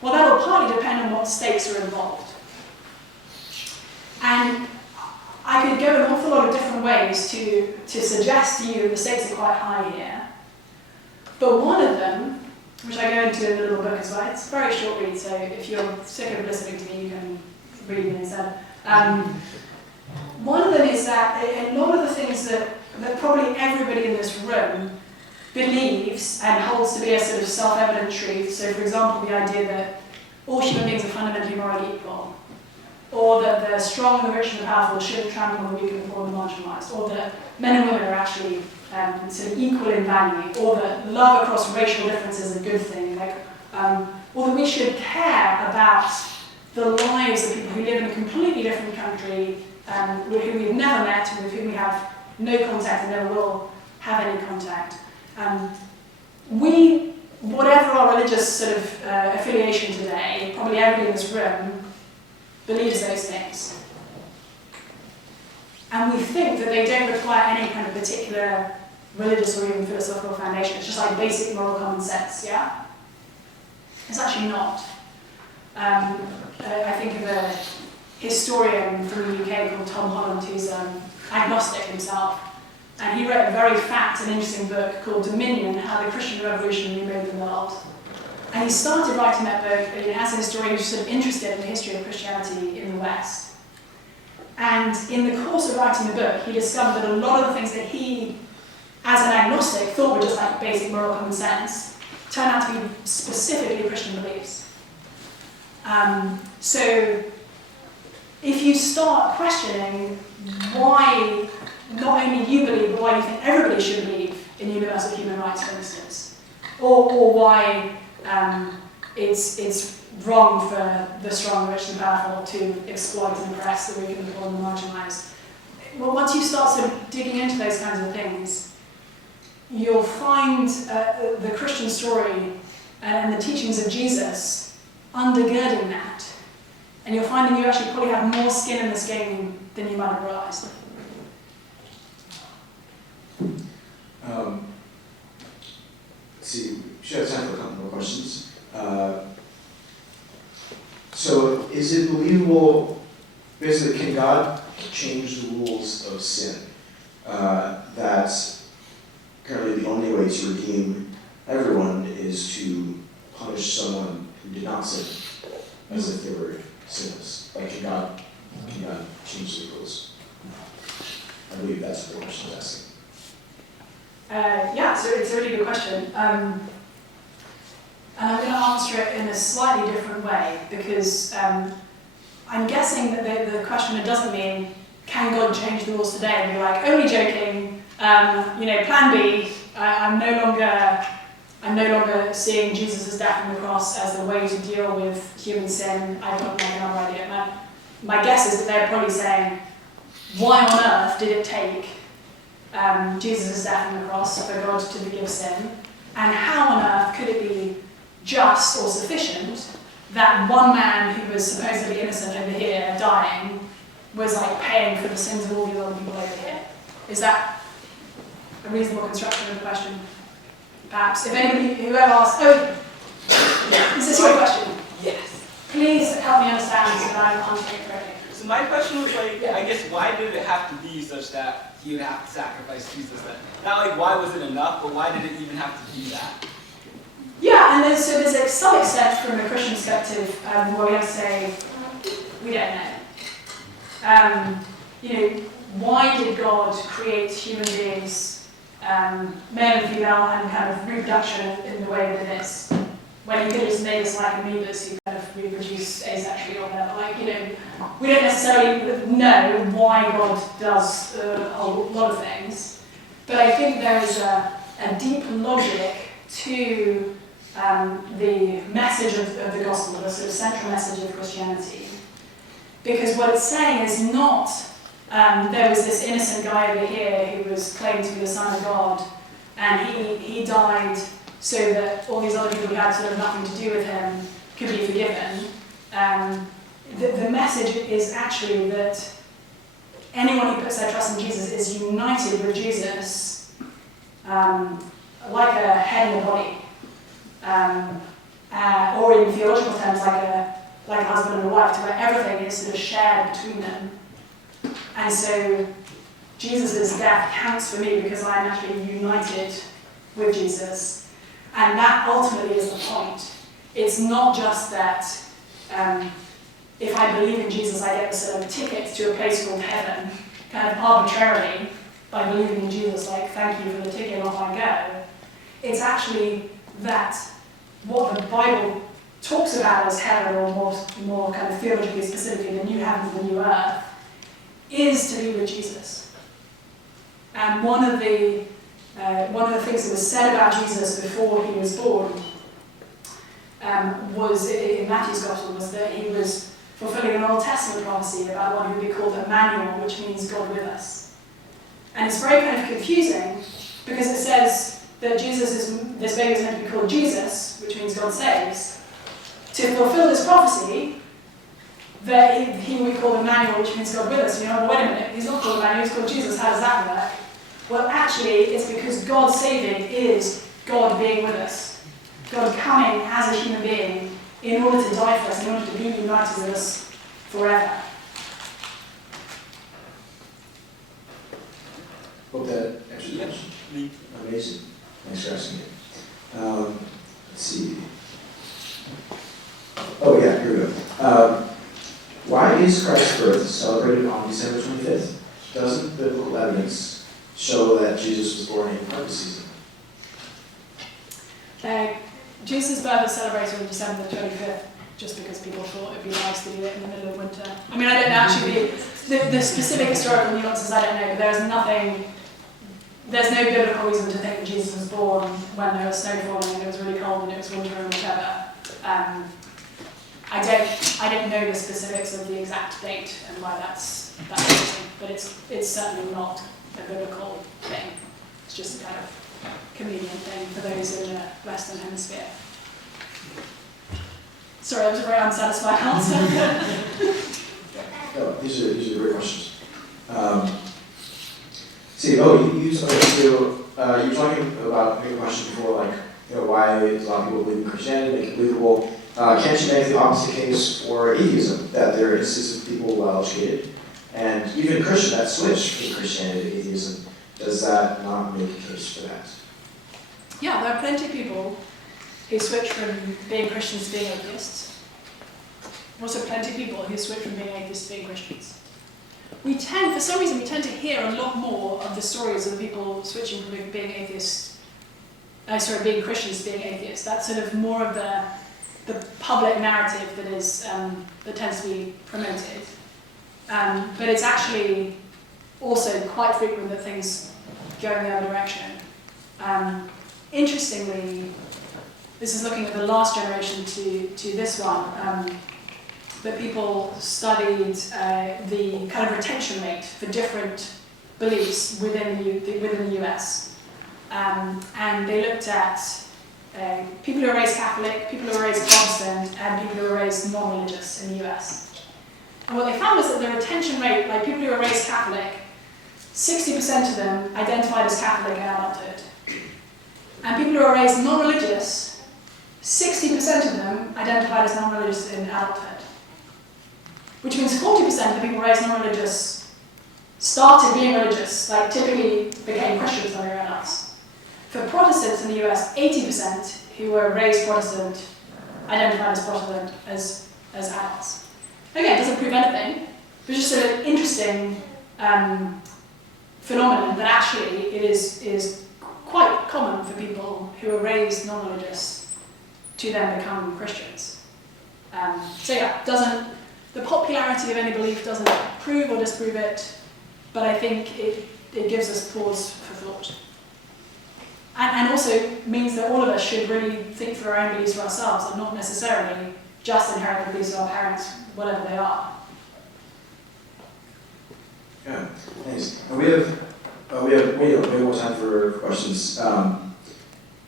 Well, that will partly depend on what stakes are involved. And I could go an awful lot of different ways to suggest to you that the stakes are quite high here. But one of them, which I go into in the little book as well, it's a very short read, so if you're sick of listening to me, you can read me instead. One of them is that a lot of the things that probably everybody in this room believes and holds to be a sort of self-evident truth. So, for example, the idea that all human beings are fundamentally morally equal, or that the strong and the rich and the powerful shouldn't trample on the weak and the poor and the marginalised, or that men and women are actually sort of equal in value, or that love across racial differences is a good thing, or that we should care about the lives of people who live in a completely different country, with whom we've never met, and with whom we have no contact and never will have any contact. Whatever our religious sort of affiliation today, probably everybody in this room believes those things. And we think that they don't require any kind of particular religious or even philosophical foundation. It's just like basic moral common sense, yeah? It's actually not. I think of a historian from the UK called Tom Holland, who's agnostic himself. And he wrote a very fact and interesting book called Dominion, How the Christian Revolution Remade the World. And he started writing that book as a historian who was sort of interested in the history of Christianity in the West. And in the course of writing the book, he discovered that a lot of the things that he, as an agnostic, thought were just like basic moral common sense, turned out to be specifically Christian beliefs. So if you start questioning why not only you believe, but why you think everybody should believe in universal human rights, for instance, or why it's wrong for the strong, rich, and powerful to exploit and oppress the weak and the poor and the marginalised. Well, once you start sort of digging into those kinds of things, you'll find the Christian story and the teachings of Jesus undergirding that. And you'll find that you actually probably have more skin in this game than you might have realised. Let's see, we should have time for a couple more questions. So, is it believable, basically, can God change the rules of sin? That currently the only way to redeem everyone is to punish someone who did not sin, as if they were sinless. Like, can God change the rules? I believe that's what the question is asking. Yeah, so it's a really good question. And I'm going to answer it in a slightly different way, because I'm guessing that the question doesn't mean, can God change the rules today? And be like, only joking, plan B, I'm no longer I'm no longer seeing Jesus' death on the cross as the way to deal with human sin. I've got like another idea. My guess is that they're probably saying, why on earth did it take Jesus' death on the cross for God to forgive sin? And how on earth could it be just or sufficient that one man who was supposedly innocent over here dying was like paying for the sins of all the other people over here? Is that a reasonable construction of the question? Perhaps. If anybody, whoever asks, is this your question? Yes. Please help me understand so that I'm answering it correctly. So my question was like, I guess, why did it have to be such that he would have to sacrifice Jesus then? Not like why was it enough, but why did it even have to be that? Yeah, and there's like some extent from a Christian perspective where we have to say, we don't know. Why did God create human beings, male and female, and kind of reproduction in the way that it is? When you could just make us like amoebas who kind of reproduce asexually or whatever. We don't necessarily know why God does a whole lot of things, but I think there is a deep logic to the message of the gospel, the sort of central message of Christianity. Because what it's saying is not there was this innocent guy over here who was claimed to be the Son of God, and he died so that all these other people who had sort of nothing to do with him could be forgiven. The message is actually that anyone who puts their trust in Jesus is united with Jesus like a head and a body. Or in theological terms, like a husband and a wife, to where everything is sort of shared between them. And so Jesus' death counts for me because I am actually united with Jesus. And that ultimately is the point. It's not just that if I believe in Jesus, I get a sort of ticket to a place called heaven, kind of arbitrarily, by believing in Jesus, like, thank you for the ticket, off I go. It's actually that what the Bible talks about as heaven, or more kind of theologically specifically, the new heaven and the new earth, is to be with Jesus. And one of the things that was said about Jesus before he was born was, in Matthew's Gospel, was that he was fulfilling an Old Testament prophecy about one who would be called Emmanuel, which means God with us. And it's very kind of confusing because it says that this baby is meant to be called Jesus, which means God saves. To fulfill this prophecy, that he will be called Emmanuel, which means God with us. And well, wait a minute, he's not called Emmanuel, he's called Jesus. How does that work? Well, actually, it's because God saving is God being with us. God coming as a human being in order to die for us, in order to be united with us forever. Hope that answers the question. Amazing. Thanks for asking it. Let's see. Oh yeah, here we go. Why is Christ's birth celebrated on December 25th? Doesn't biblical evidence show that Jesus was born in harvest season? Jesus' birth is celebrated on December the 25th just because people thought it'd be nice to do it in the middle of winter. I mean, I don't know actually the specific historical nuances, I don't know, but there's no biblical reason to think that Jesus was born when there was snow falling and it was really cold and it was winter and whatever. I don't know the specifics of the exact date and why that's interesting, but it's certainly not a biblical thing. It's just a kind of convenient thing for those in the Western Hemisphere. Sorry, that was a very unsatisfying answer. No, these are great questions. You were talking about maybe a question before, like, why a lot of people believe in Christianity, make it believable. Can't you make the opposite case for atheism, that there are instances of people well-educated, and even Christians that switch from Christianity to atheism? Does that not make a case for that? Yeah, there are plenty of people who switch from being Christians to being atheists. Also plenty of people who switch from being atheists to being Christians. For some reason, we tend to hear a lot more of the stories of the people switching from being being Christians to being atheists. That's sort of more of the public narrative that tends to be promoted. But it's actually also quite frequent that things go in the other direction. interestingly, this is looking at the last generation to this one, but people studied the kind of retention rate for different beliefs within the US. And they looked at people who were raised Catholic, people who were raised Protestant, and people who were raised non-religious in the US. And what they found was that the retention rate, like people who were raised Catholic, 60% of them identified as Catholic in adulthood. And people who were raised non-religious, 60% of them identified as non-religious in adulthood. Which means 40% of the people raised non-religious started being religious, like typically became Christians when they were adults. For Protestants in the US, 80% who were raised Protestant identified as Protestant as adults. Again, it doesn't prove anything, but it's just an interesting phenomenon that actually it is quite common for people who are raised non-religious to then become Christians. So yeah, the popularity of any belief doesn't prove or disprove it, but I think it gives us pause for thought. And also means that all of us should really think through our own beliefs for ourselves and not necessarily just inherit the beliefs of our parents, whatever they are. Yeah, thanks. And we have more time for questions. I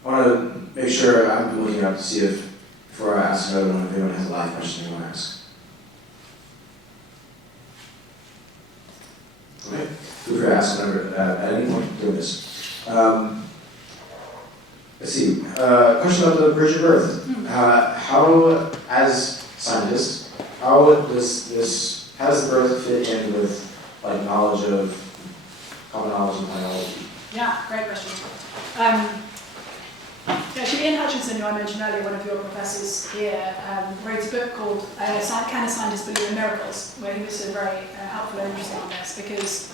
want to make sure I'm looking up to see if, before I ask another one, if anyone has a live question they want to ask. Okay, feel free to ask whenever, at any point during this. Let's see, question about the virgin birth. How, as scientists, how does the birth fit in with like common knowledge of biology? Yeah, great question. Actually, Ian Hutchinson, who I mentioned earlier, one of your professors here, wrote a book called Can a Scientist Believe in Miracles, where he was very helpful and interesting on this, because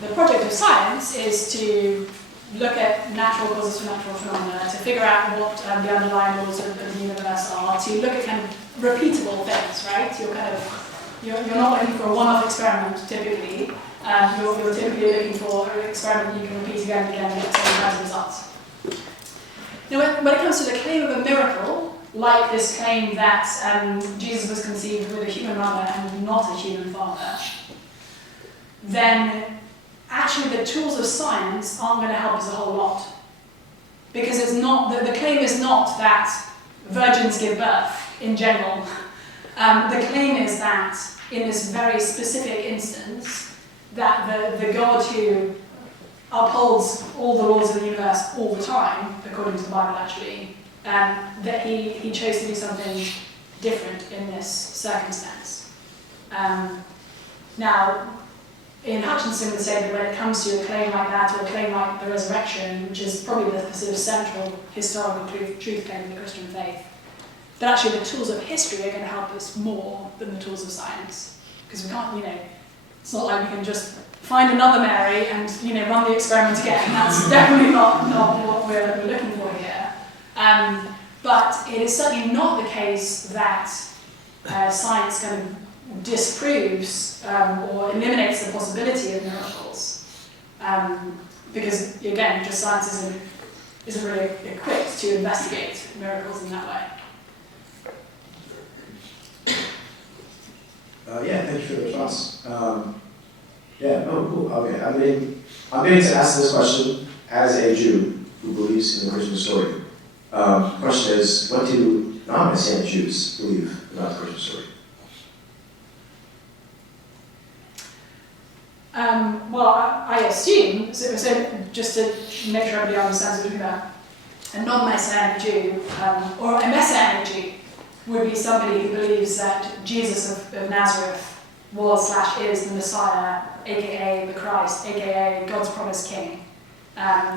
the project of science is to look at natural causes for natural phenomena, to figure out what the underlying laws of the universe are, to look at kind of repeatable things, right? You're not looking for a one-off experiment typically. You're typically looking for an experiment you can repeat again and again and get the same kinds of results. Now, when it comes to the claim of a miracle, like this claim that Jesus was conceived with a human mother and not a human father, then actually the tools of science aren't going to help us a whole lot. Because it's not, the claim is not that virgins give birth in general. The claim is that in this very specific instance, that the God who upholds all the laws of the universe all the time, according to the Bible actually, that he chose to do something different in this circumstance. Now, Ian Hutchinson would say that when it comes to a claim like that, or a claim like the resurrection, which is probably the sort of central historical truth claim of the Christian faith, that actually the tools of history are going to help us more than the tools of science. Because we can't, it's not like we can just find another Mary and, run the experiment again. That's definitely not what we're looking for here. But it is certainly not the case that science kind of disproves or eliminates the possibility of miracles. Because, again, just science isn't really equipped to investigate miracles in that way. Yeah, thank you for the response. Cool. Okay, I'm beginning to ask this question as a Jew who believes in the Christian story. The question is, what do non-Messianic Jews believe about the Christian story? I assume, so just to make sure everybody understands what we're talking about, a non-Messianic Jew, or a Messianic Jew, would be somebody who believes that Jesus of Nazareth was/is the Messiah, aka the Christ, aka God's promised King.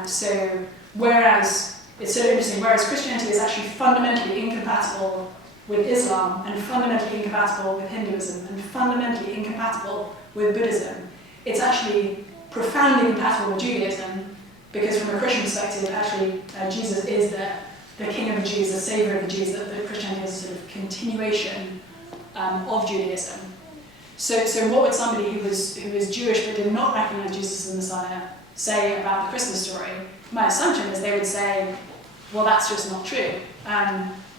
So whereas, it's so interesting, whereas Christianity is actually fundamentally incompatible with Islam, and fundamentally incompatible with Hinduism, and fundamentally incompatible with Buddhism, it's actually profoundly compatible with Judaism, because from a Christian perspective, actually, Jesus is the King of the Jews, the Savior of the Jews, that Christianity is a sort of continuation of Judaism. So what would somebody who was Jewish but did not recognize Jesus as the Messiah say about the Christmas story, my assumption is they would say, well, that's just not true.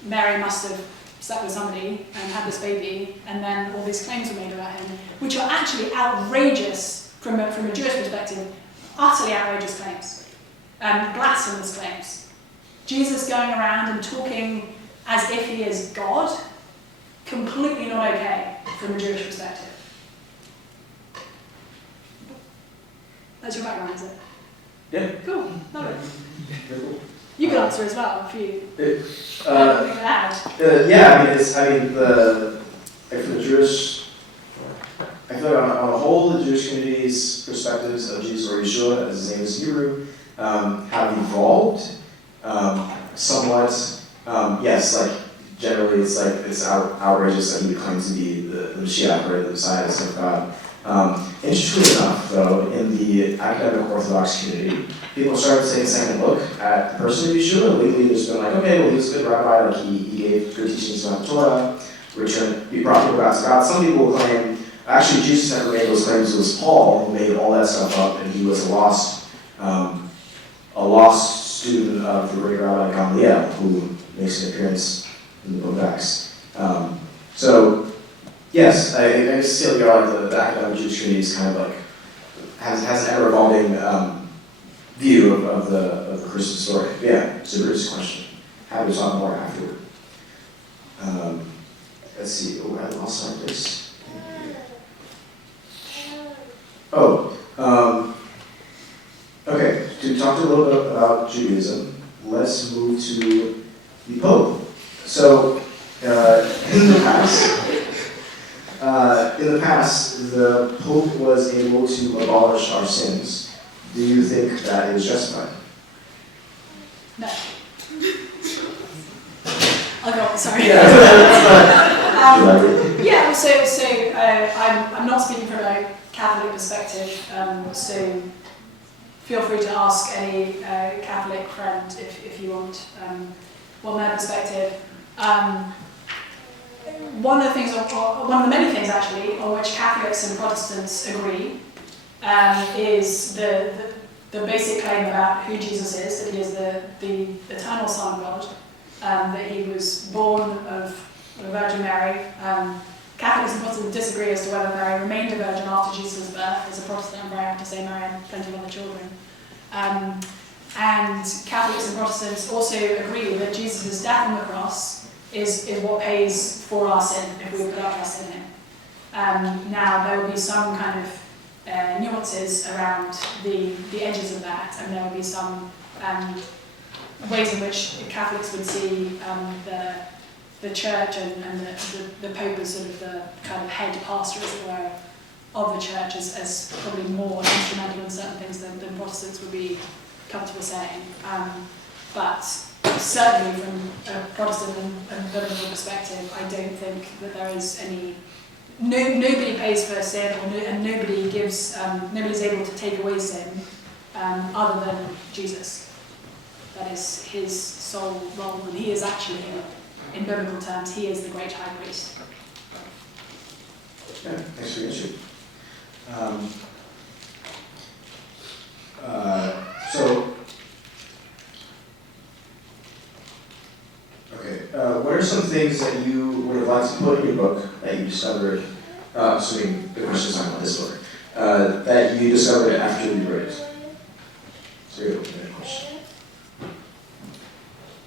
Mary must have slept with somebody and had this baby, and then all these claims were made about him, which are actually outrageous from a Jewish perspective, utterly outrageous claims, blasphemous claims. Jesus going around and talking as if he is God, completely not okay from a Jewish perspective. That's your background, is it? Yeah. Cool, love it. Very cool. You can answer as well if you Uh, anything to add. Yeah, for the Jewish, I feel like on the whole, the Jewish community's perspectives of Jesus or Yeshua, as his name is in Hebrew, have evolved somewhat. Yes, like generally, it's outrageous that he would claim to be the Mashiach or the Messiah, the Son of God. Interestingly enough, though, in the academic Orthodox community, people started to take a second look at the person of Yeshua. Lately, there's been like, okay, well, he was a good rabbi, like he gave good teachings about the Torah, he brought people back to God. Some people will claim, actually, Jesus never made those claims. It was Paul who made all that stuff up, and he was a lost student of the great Rabbi Gamaliel, who makes an appearance in the book of Acts. So, yes, I see like the academic Jewish community is kind of like has an ever-evolving view of the Christmas story. Yeah, it's a Bruce's question. Happy to talk more afterward. Let's see. Oh, I lost my place. Okay. To talk a little bit about Judaism, let's move to the Pope. So, in the past, the Pope was able to abolish our sins. Do you think that is justified? No. I'll go on, sorry. I'm not speaking from a Catholic perspective, so feel free to ask any Catholic friend if you want their perspective. One of the many things actually on which Catholics and Protestants agree is the basic claim about who Jesus is, that he is the eternal Son of God, that he was born of a Virgin Mary. Catholics and Protestants disagree as to whether Mary remained a virgin after Jesus' birth. As a Protestant, I'm very happy to say Mary had plenty of other children. And Catholics and Protestants also agree that Jesus' death on the cross is what pays for our sin if we put our trust in him. Now, there will be some kind of nuances around the edges of that, and there will be some ways in which Catholics would see the church and the Pope as sort of the kind of head pastor, as it were, of the church as probably more instrumental in certain things than Protestants would be comfortable saying. But certainly from a Protestant and biblical perspective, I don't think that there is any... nobody pays for sin, and nobody's able to take away sin other than Jesus. That is his sole role, and he is actually, in biblical terms, he is the great high priest. Yeah, thanks for the issue. What are some things that you would have liked to put in your book that you discovered, assuming the question's not on this book, that you discovered after you wrote it? So you're looking at a question.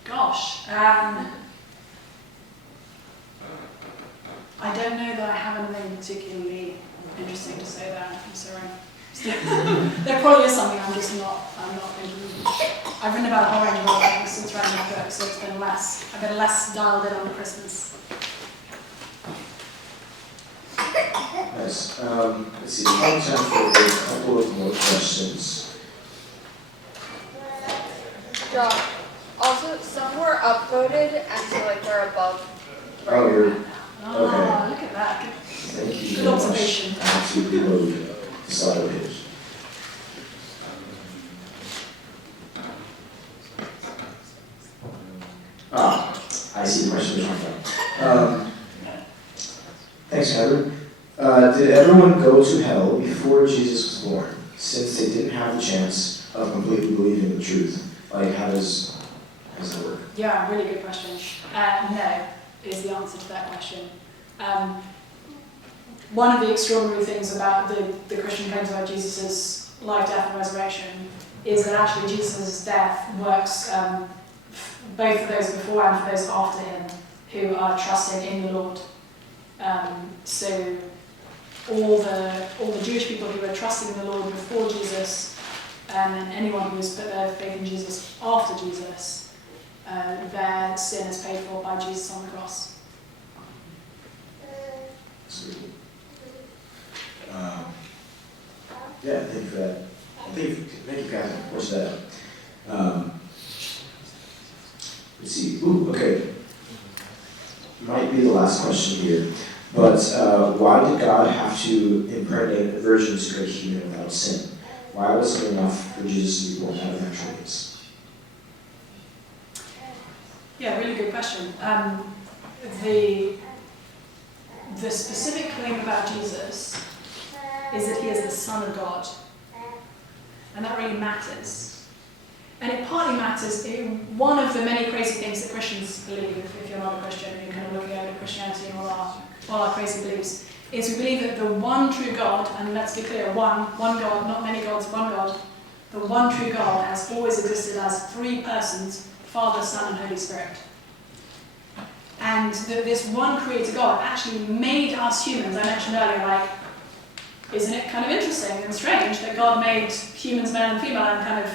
Gosh. I don't know that I have anything particularly interesting to say there. I'm sorry. There probably is something I'm not thinking. I've written about a whole range of other things since writing my book, so I've been less dialed in on Christmas. Nice. Let's see, we have time for a couple of more questions. John, also some were upvoted and so like they're above. Oh, you're... Okay. Look at that. Thank you Good very observation. much. I have to reload the slide page. I see the question you're talking about. Thanks, Heather. Did everyone go to hell before Jesus was born? since they didn't have the chance of completely believing the truth? Like, how does that work? Yeah, really good question. No is the answer to that question. One of the extraordinary things about the Christian claims about Jesus' life, death, and resurrection is that actually Jesus' death works both for those before and for those after him who are trusting in the Lord. So all the Jewish people who were trusting in the Lord before Jesus, and anyone who has put their faith in Jesus after Jesus, their sin is paid for by Jesus on the cross. Yeah, thank you for that. Thank you, Catherine. What's that? Let's see. Ooh, okay. Might be the last question here, but why did God have to impregnate a virgin to make a human without sin? Why wasn't it enough for Jesus to be born out of natural means? Yeah, really good question. The specific claim about Jesus is that he is the Son of God. And that really matters. And it partly matters, one of the many crazy things that Christians believe, if you're not a Christian and you're kind of looking over Christianity and all our crazy beliefs, is we believe that the one true God, and let's be clear, one God, not many gods, one God, the one true God has always existed as three persons, Father, Son, and Holy Spirit. And this one creator God actually made us humans. I mentioned earlier, like, isn't it kind of interesting and strange that God made humans male and female and kind of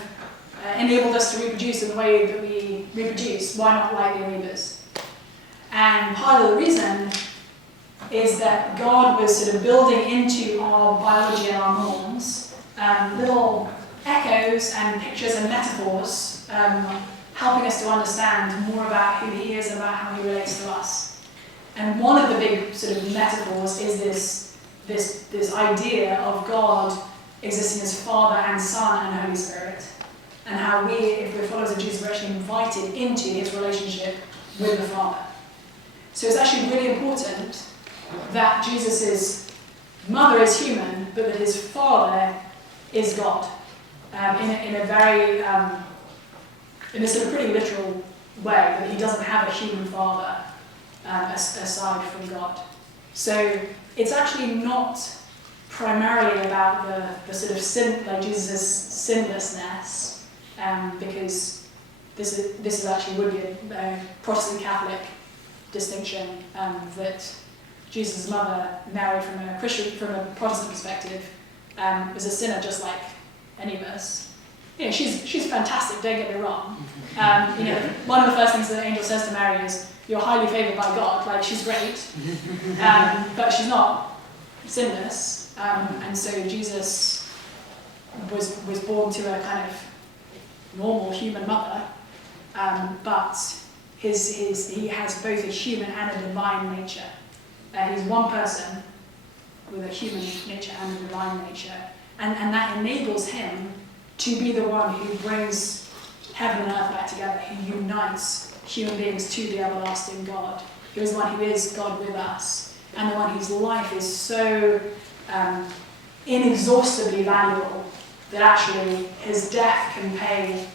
enabled us to reproduce in the way that we reproduce? Why not like the amoebas? And part of the reason is that God was sort of building into our biology and our norms little echoes and pictures and metaphors, helping us to understand more about who he is and about how he relates to us. And one of the big sort of metaphors is this idea of God existing as Father and Son and Holy Spirit, and how we, if we're followers of Jesus, are actually invited into his relationship with the Father. So it's actually really important that Jesus' mother is human, but that his Father is God, in a very in a sort of pretty literal way, that he doesn't have a human father aside from God. So it's actually not primarily about the sort of sin, like Jesus' sinlessness, because this is actually would be a Protestant Catholic distinction, that Jesus' mother, Mary, from a Protestant perspective, was a sinner just like any of us. You know, she's fantastic, don't get me wrong. You know, one of the first things that the angel says to Mary is, "You're highly favoured by God." Like, she's great, but she's not sinless. And so Jesus was born to a kind of normal human mother, but he has both a human and a divine nature. He's one person with a human nature and a divine nature, and that enables him to be the one who brings heaven and earth back together, who unites human beings to the everlasting God, who is the one who is God with us, and the one whose life is so inexhaustibly valuable that actually his death can pay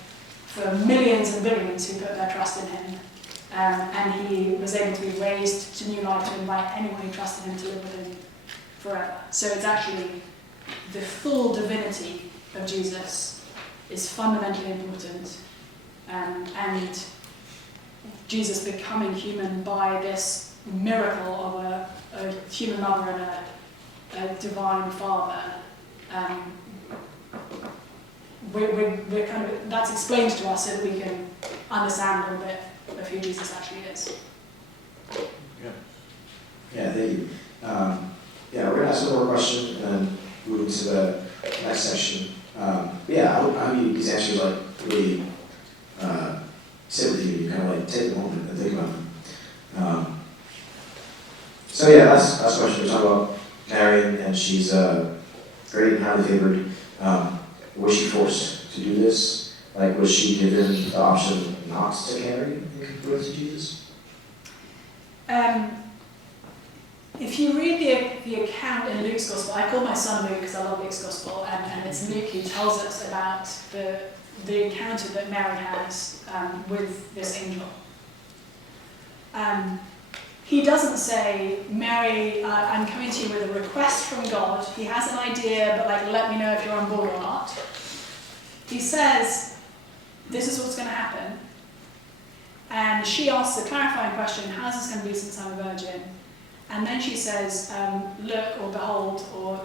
for millions and billions who put their trust in him. And he was able to be raised to new life to invite anyone who trusted him to live with him forever. So it's actually the full divinity of Jesus is fundamentally important, and Jesus becoming human by this miracle of a human mother and a divine father. We're kind of, that's explained to us so that we can understand a little bit of who Jesus actually is. Yeah, thank you. Yeah, we're going to ask one more question and then move into the next section. I mean, these answers like really sit with you. You kind of like take a moment and think about them. So yeah, last question. We're talking about Mary, and she's great and highly favored. Was she forced to do this? Like, was she given the option not to carry and give birth to Jesus? If you read the account in Luke's Gospel, I call my son Luke because I love Luke's Gospel, and it's Luke who tells us about the encounter that Mary has with this angel. He doesn't say, Mary, I'm coming to you with a request from God. He has an idea, but like, let me know if you're on board or not. He says, this is what's going to happen. And she asks a clarifying question, how's this going to be since I'm a virgin? And then she says, look or behold, or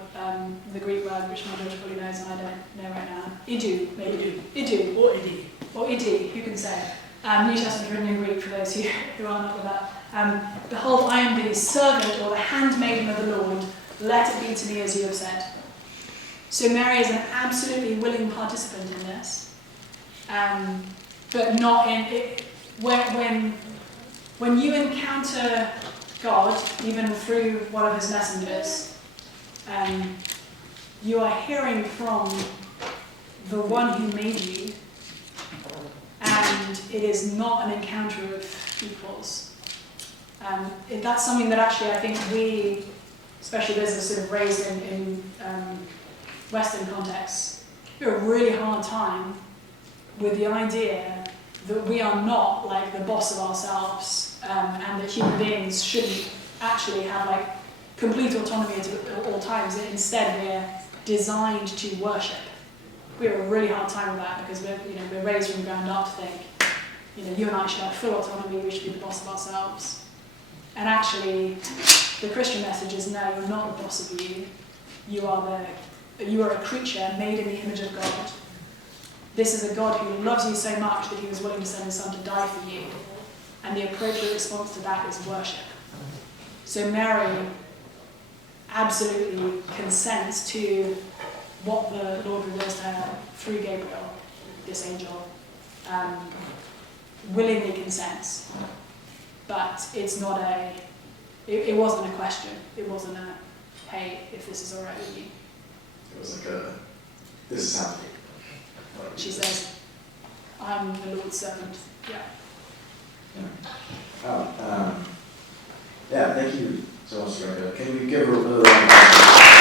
the Greek word, which my daughter probably knows and I don't know right now. Idu, maybe. Idu. Or idi. Or idi, who can say? New Testament written in Greek for those who are not with that. Behold, I am the servant or the handmaiden of the Lord. Let it be to me as you have said. So Mary is an absolutely willing participant in this, but not in it. When you encounter God, even through one of his messengers, you are hearing from the one who made you, and it is not an encounter of equals. That's something that actually I think we, especially those that are sort of raised in Western contexts, we have a really hard time with the idea that we are not like the boss of ourselves, and that human beings shouldn't actually have like complete autonomy at all times. Instead, we're designed to worship. We have a really hard time with that because we're raised from the ground up to think, you and I should have full autonomy. We should be the boss of ourselves. And actually, the Christian message is no, you're not the boss of you. You are a creature made in the image of God. This is a God who loves you so much that he was willing to send his son to die for you. And the appropriate response to that is worship. So Mary absolutely consents to what the Lord reveals to her through Gabriel, this angel, willingly consents. But it's not it wasn't a question. It wasn't a, hey, if this is all right with you. It was like this is happening. She says, I'm the Lord's servant. Yeah. Yeah, thank you so much, Rebecca. Can we give her another round of applause?